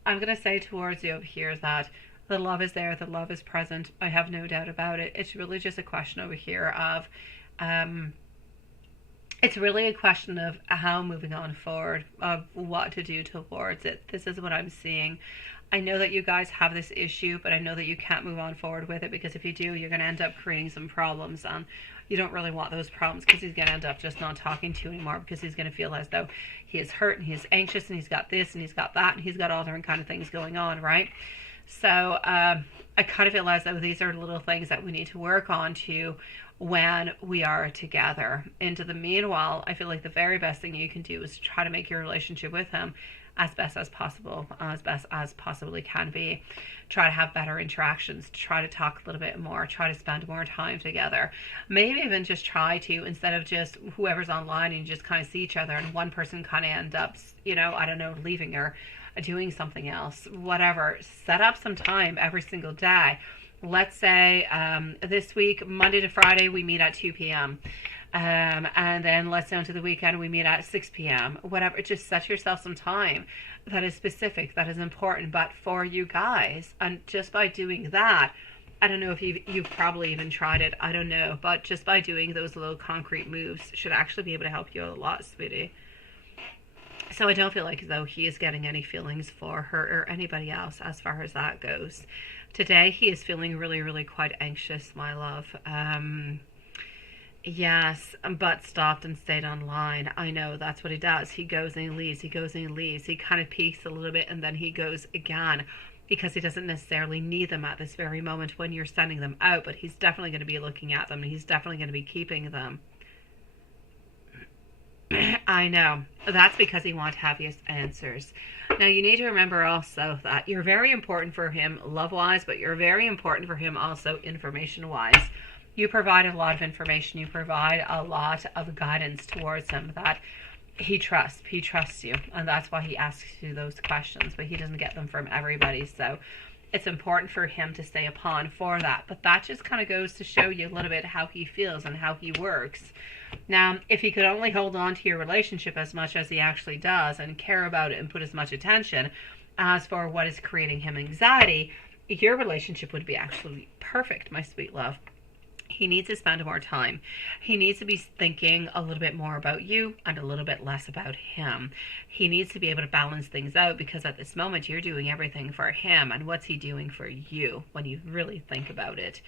I'm going to say towards you over here that the love is there, the love is present. I have no doubt about it. It's really just a question over here of, it's really a question of how moving on forward, of what to do towards it. This is what I'm seeing. I know that you guys have this issue, but I know that you can't move on forward with it, because if you do, you're going to end up creating some problems, and you don't really want those problems, because he's going to end up just not talking to you anymore, because he's going to feel as though he is hurt and he's anxious and he's got this and he's got that and he's got all different kind of things going on, right? So I kind of feel as though these are little things that we need to work on to when we are together. Into the meanwhile, I feel like the very best thing you can do is try to make your relationship with him as best as possible, as best as possibly can be. Try to have better interactions, try to talk a little bit more, try to spend more time together. Maybe even just try to, instead of just whoever's online and you just kind of see each other and one person kind of end up, you know, I don't know, leaving or doing something else, whatever. Set up some time every single day. Let's say this week, Monday to Friday, we meet at 2 p.m. And then let's say onto the weekend, we meet at 6 p.m. Whatever, just set yourself some time that is specific, that is important, but for you guys. And just by doing that, I don't know if you've probably even tried it, I don't know, but just by doing those little concrete moves should actually be able to help you a lot, sweetie. So I don't feel like as though he is getting any feelings for her or anybody else as far as that goes. Today, he is feeling really, really quite anxious, my love. Yes, but stopped and stayed online. I know, that's what he does. He goes and he leaves, he goes and he leaves. He kind of peaks a little bit and then he goes again because he doesn't necessarily need them at this very moment when you're sending them out, but he's definitely going to be looking at them and he's definitely going to be keeping them. I know. That's because he wants heaviest answers. Now, you need to remember also that you're very important for him love-wise, but you're very important for him also information-wise. You provide a lot of information. You provide a lot of guidance towards him that he trusts. He trusts you, and that's why he asks you those questions, but he doesn't get them from everybody. So it's important for him to stay upon for that. But that just kind of goes to show you a little bit how he feels and how he works. Now, if he could only hold on to your relationship as much as he actually does and care about it and put as much attention as for what is creating him anxiety, your relationship would be actually perfect, my sweet love. He needs to spend more time. He needs to be thinking a little bit more about you and a little bit less about him. He needs to be able to balance things out because at this moment you're doing everything for him, and what's he doing for you when you really think about it?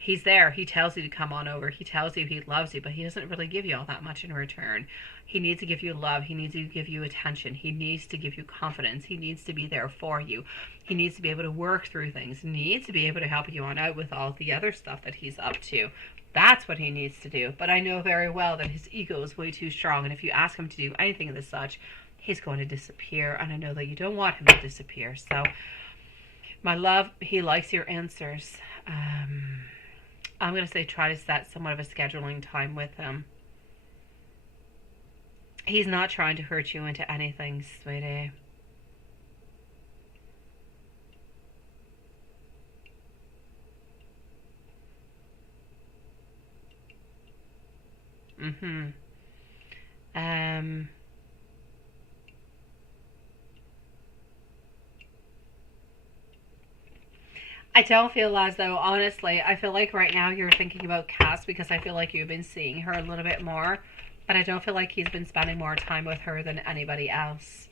He's there. He tells you to come on over. He tells you he loves you, but he doesn't really give you all that much in return. He needs to give you love. He needs to give you attention. He needs to give you confidence. He needs to be there for you. He needs to be able to work through things. He needs to be able to help you on out with all the other stuff that he's up to. That's what he needs to do. But I know very well that his ego is way too strong, and if you ask him to do anything of the such, he's going to disappear, and I know that you don't want him to disappear. So, my love, he likes your answers. I'm going to say try to set somewhat of a scheduling time with him. He's not trying to hurt you into anything, sweetie. I don't feel as though, honestly, I feel like right now you're thinking about Cass because I feel like you've been seeing her a little bit more, but I don't feel like he's been spending more time with her than anybody else.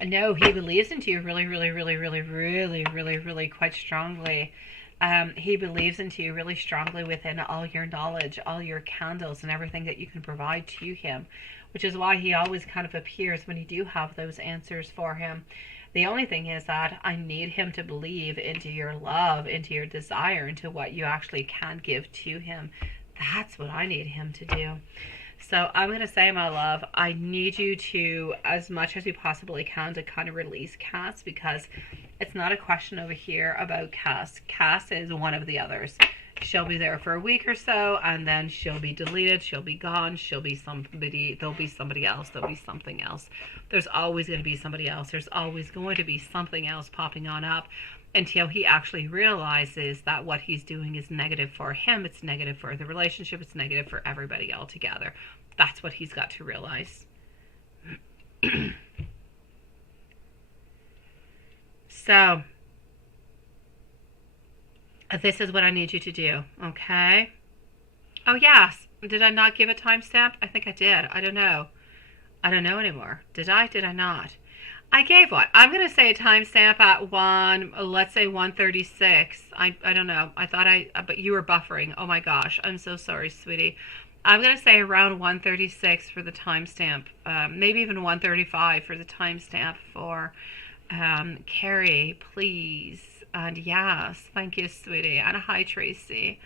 No, he believes into you really, really, really, really, really, really, really quite strongly. He believes into you really strongly within all your knowledge, all your candles and everything that you can provide to him, which is why he always kind of appears when you do have those answers for him. The only thing is that I need him to believe into your love, into your desire, into what you actually can give to him. That's what I need him to do. So I'm going to say, my love, I need you to, as much as you possibly can, to kind of release Cass, because it's not a question over here about Cass. Cass is one of the others. She'll be there for a week or so, and then she'll be deleted, she'll be gone, she'll be somebody, there'll be somebody else, there'll be something else. There's always going to be somebody else. There's always going to be something else popping on up until he actually realizes that what he's doing is negative for him, it's negative for the relationship, it's negative for everybody altogether. That's what he's got to realize. So, this is what I need you to do, okay? Oh, yes. Did I not give a timestamp? I think I did. I don't know. I don't know anymore. Did I? Did I not? I gave one. I'm going to say a timestamp at let's say 1:36. I don't know. I thought but you were buffering. Oh my gosh. I'm so sorry, sweetie. I'm going to say around 1:36 for the timestamp. Maybe even 1:35 for the timestamp for Carrie, please. And yes, thank you, sweetie. And hi, Tracy.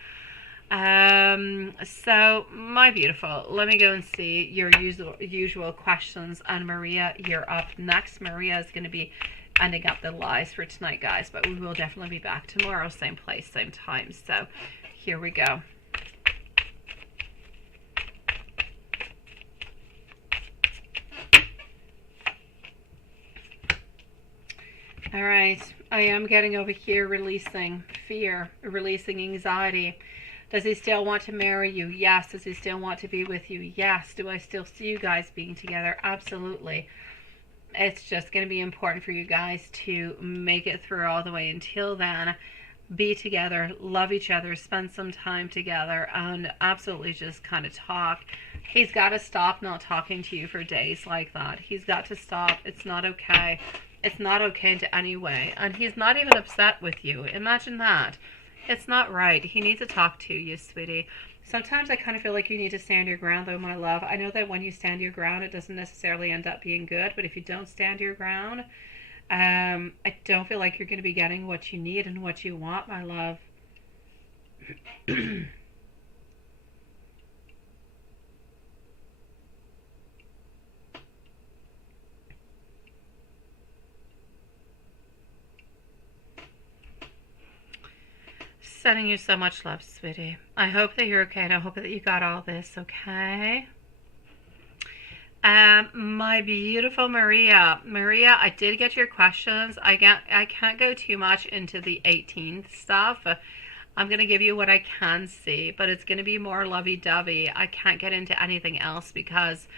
So my beautiful, let me go and see your usual questions. And Maria, you're up next. Maria is going to be ending up the lies for tonight, guys, but we will definitely be back tomorrow, same place, same time. So here we go. All right, I am getting over here releasing fear, releasing anxiety. Does he still want to marry you? Yes. Does he still want to be with you? Yes. Do I still see you guys being together? Absolutely. It's just going to be important for you guys to make it through all the way until then. Be together, love each other, spend some time together, and absolutely just kind of talk. He's got to stop not talking to you for days like that. He's got to stop. It's not okay. It's not okay in any way. And he's not even upset with you. Imagine that. It's not right. He needs to talk to you, sweetie. Sometimes I kind of feel like you need to stand your ground, though, my love. I know that when you stand your ground, it doesn't necessarily end up being good. But if you don't stand your ground, I don't feel like you're going to be getting what you need and what you want, my love. Sending you so much love, sweetie. I hope that you're okay, and I hope that you got all this, okay? My beautiful Maria. Maria, I did get your questions. I can't go too much into the 18th stuff. I'm going to give you what I can see, but it's going to be more lovey-dovey. I can't get into anything else because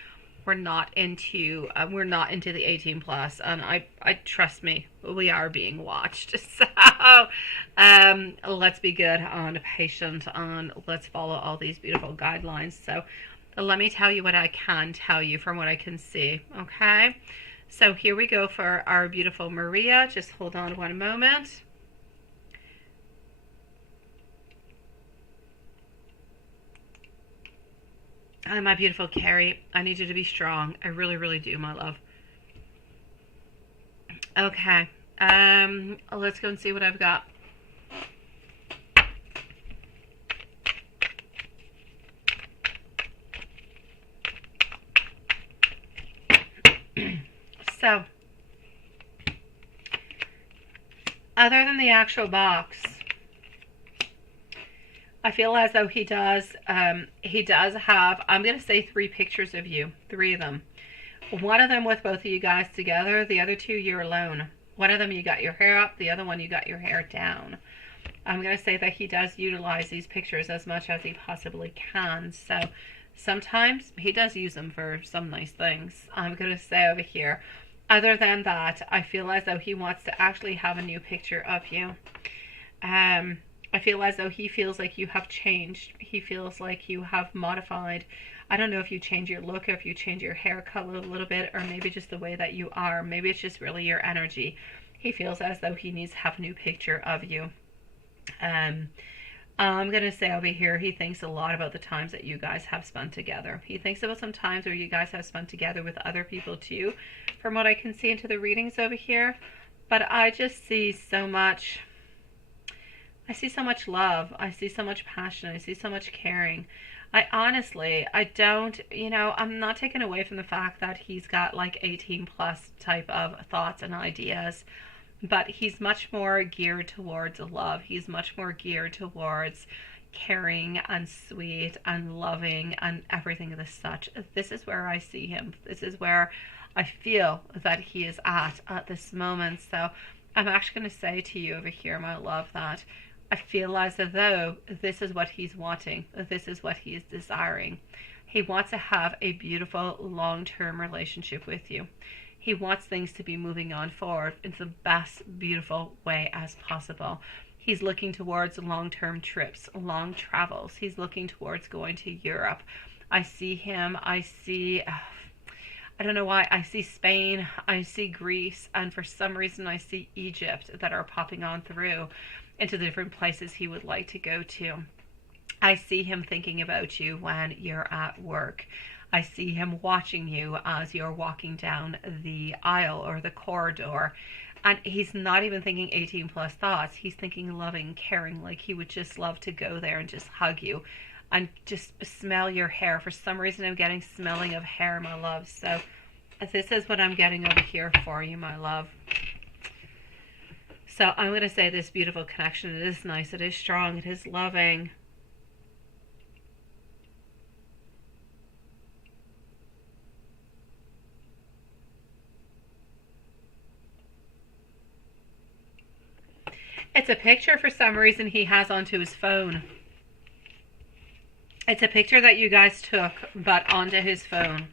we're not into the 18 plus, and I trust me, we are being watched. So let's be good and patient, and let's follow all these beautiful guidelines. So let me tell you what I can tell you from what I can see. Okay, so here we go for our beautiful Maria. Just hold on one moment. My beautiful Carrie, I need you to be strong. I really, really do, my love. Okay. Let's go and see what I've got. So, other than the actual box, I feel as though he does have, I'm going to say 3 pictures of you, 3 of them. One of them with both of you guys together, the other 2 you're alone. One of them you got your hair up, the other one you got your hair down. I'm going to say that he does utilize these pictures as much as he possibly can. So sometimes he does use them for some nice things. I'm going to say over here, other than that, I feel as though he wants to actually have a new picture of you. I feel as though he feels like you have changed. He feels like you have modified. I don't know if you change your look or if you change your hair color a little bit, or maybe just the way that you are. Maybe it's just really your energy. He feels as though he needs to have a new picture of you. I'm going to say over here, he thinks a lot about the times that you guys have spent together. He thinks about some times where you guys have spent together with other people too, from what I can see into the readings over here. But I just see so much... I see so much love. I see so much passion. I see so much caring. I don't, I'm not taken away from the fact that he's got like 18 plus type of thoughts and ideas, but he's much more geared towards love. He's much more geared towards caring and sweet and loving and everything of the such. This is where I see him. This is where I feel that he is at this moment. So I'm actually going to say to you over here, my love, that I feel as though this is what he's wanting. This is what he is desiring. He wants to have a beautiful long-term relationship with you. He wants things to be moving on forward in the best, beautiful way as possible. He's looking towards long-term trips, long travels. He's looking towards going to Europe. I see him. I don't know why. I see Spain. I see Greece. And for some reason, I see Egypt that are popping on through into the different places he would like to go to. I see him thinking about you when you're at work. I see him watching you as you're walking down the aisle or the corridor. And he's not even thinking 18 plus thoughts. He's thinking loving, caring, like he would just love to go there and just hug you and just smell your hair. For some reason, I'm getting smelling of hair, my love. So this is what I'm getting over here for you, my love. So I'm going to say this beautiful connection. It is nice. It is strong. It is loving. It's a picture for some reason he has onto his phone. It's a picture that you guys took, but onto his phone.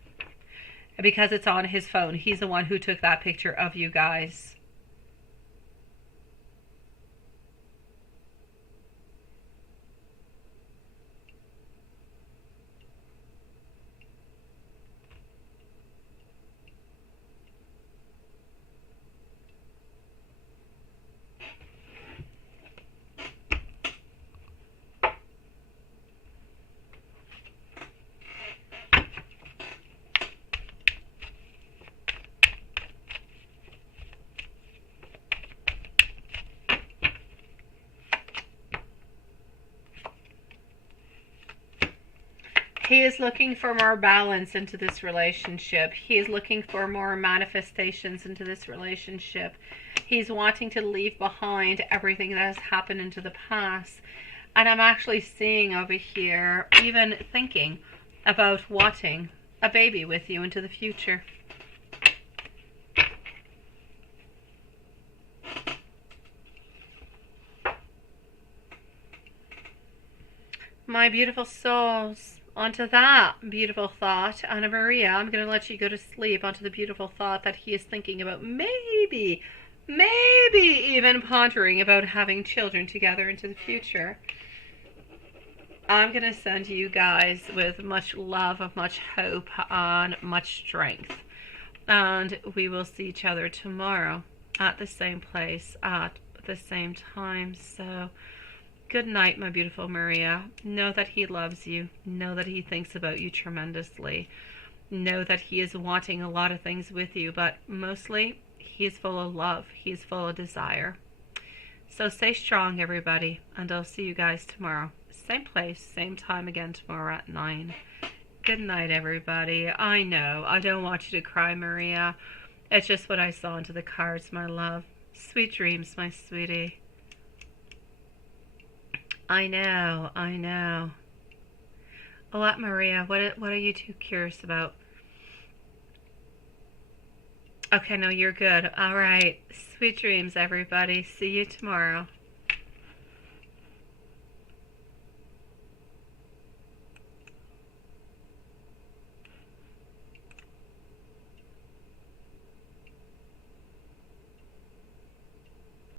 Because it's on his phone. He's the one who took that picture of you guys. He is looking for more balance into this relationship. He is looking for more manifestations into this relationship. He's wanting to leave behind everything that has happened into the past. And I'm actually seeing over here, even thinking about wanting a baby with you into the future. My beautiful souls. Onto that beautiful thought, Anna Maria, I'm going to let you go to sleep onto the beautiful thought that he is thinking about maybe even pondering about having children together into the future. I'm going to send you guys with much love, much hope, and much strength. And we will see each other tomorrow at the same place, at the same time. So good night, my beautiful Maria. Know that he loves you. Know that he thinks about you tremendously. Know that he is wanting a lot of things with you, but mostly he is full of love. He is full of desire. So stay strong, everybody, and I'll see you guys tomorrow. Same place, same time again tomorrow at 9. Good night, everybody. I know, I don't want you to cry, Maria. It's just what I saw into the cards, my love. Sweet dreams, my sweetie. I know, I know. What, Maria? What are you two curious about? Okay, no, you're good. All right. Sweet dreams, everybody. See you tomorrow.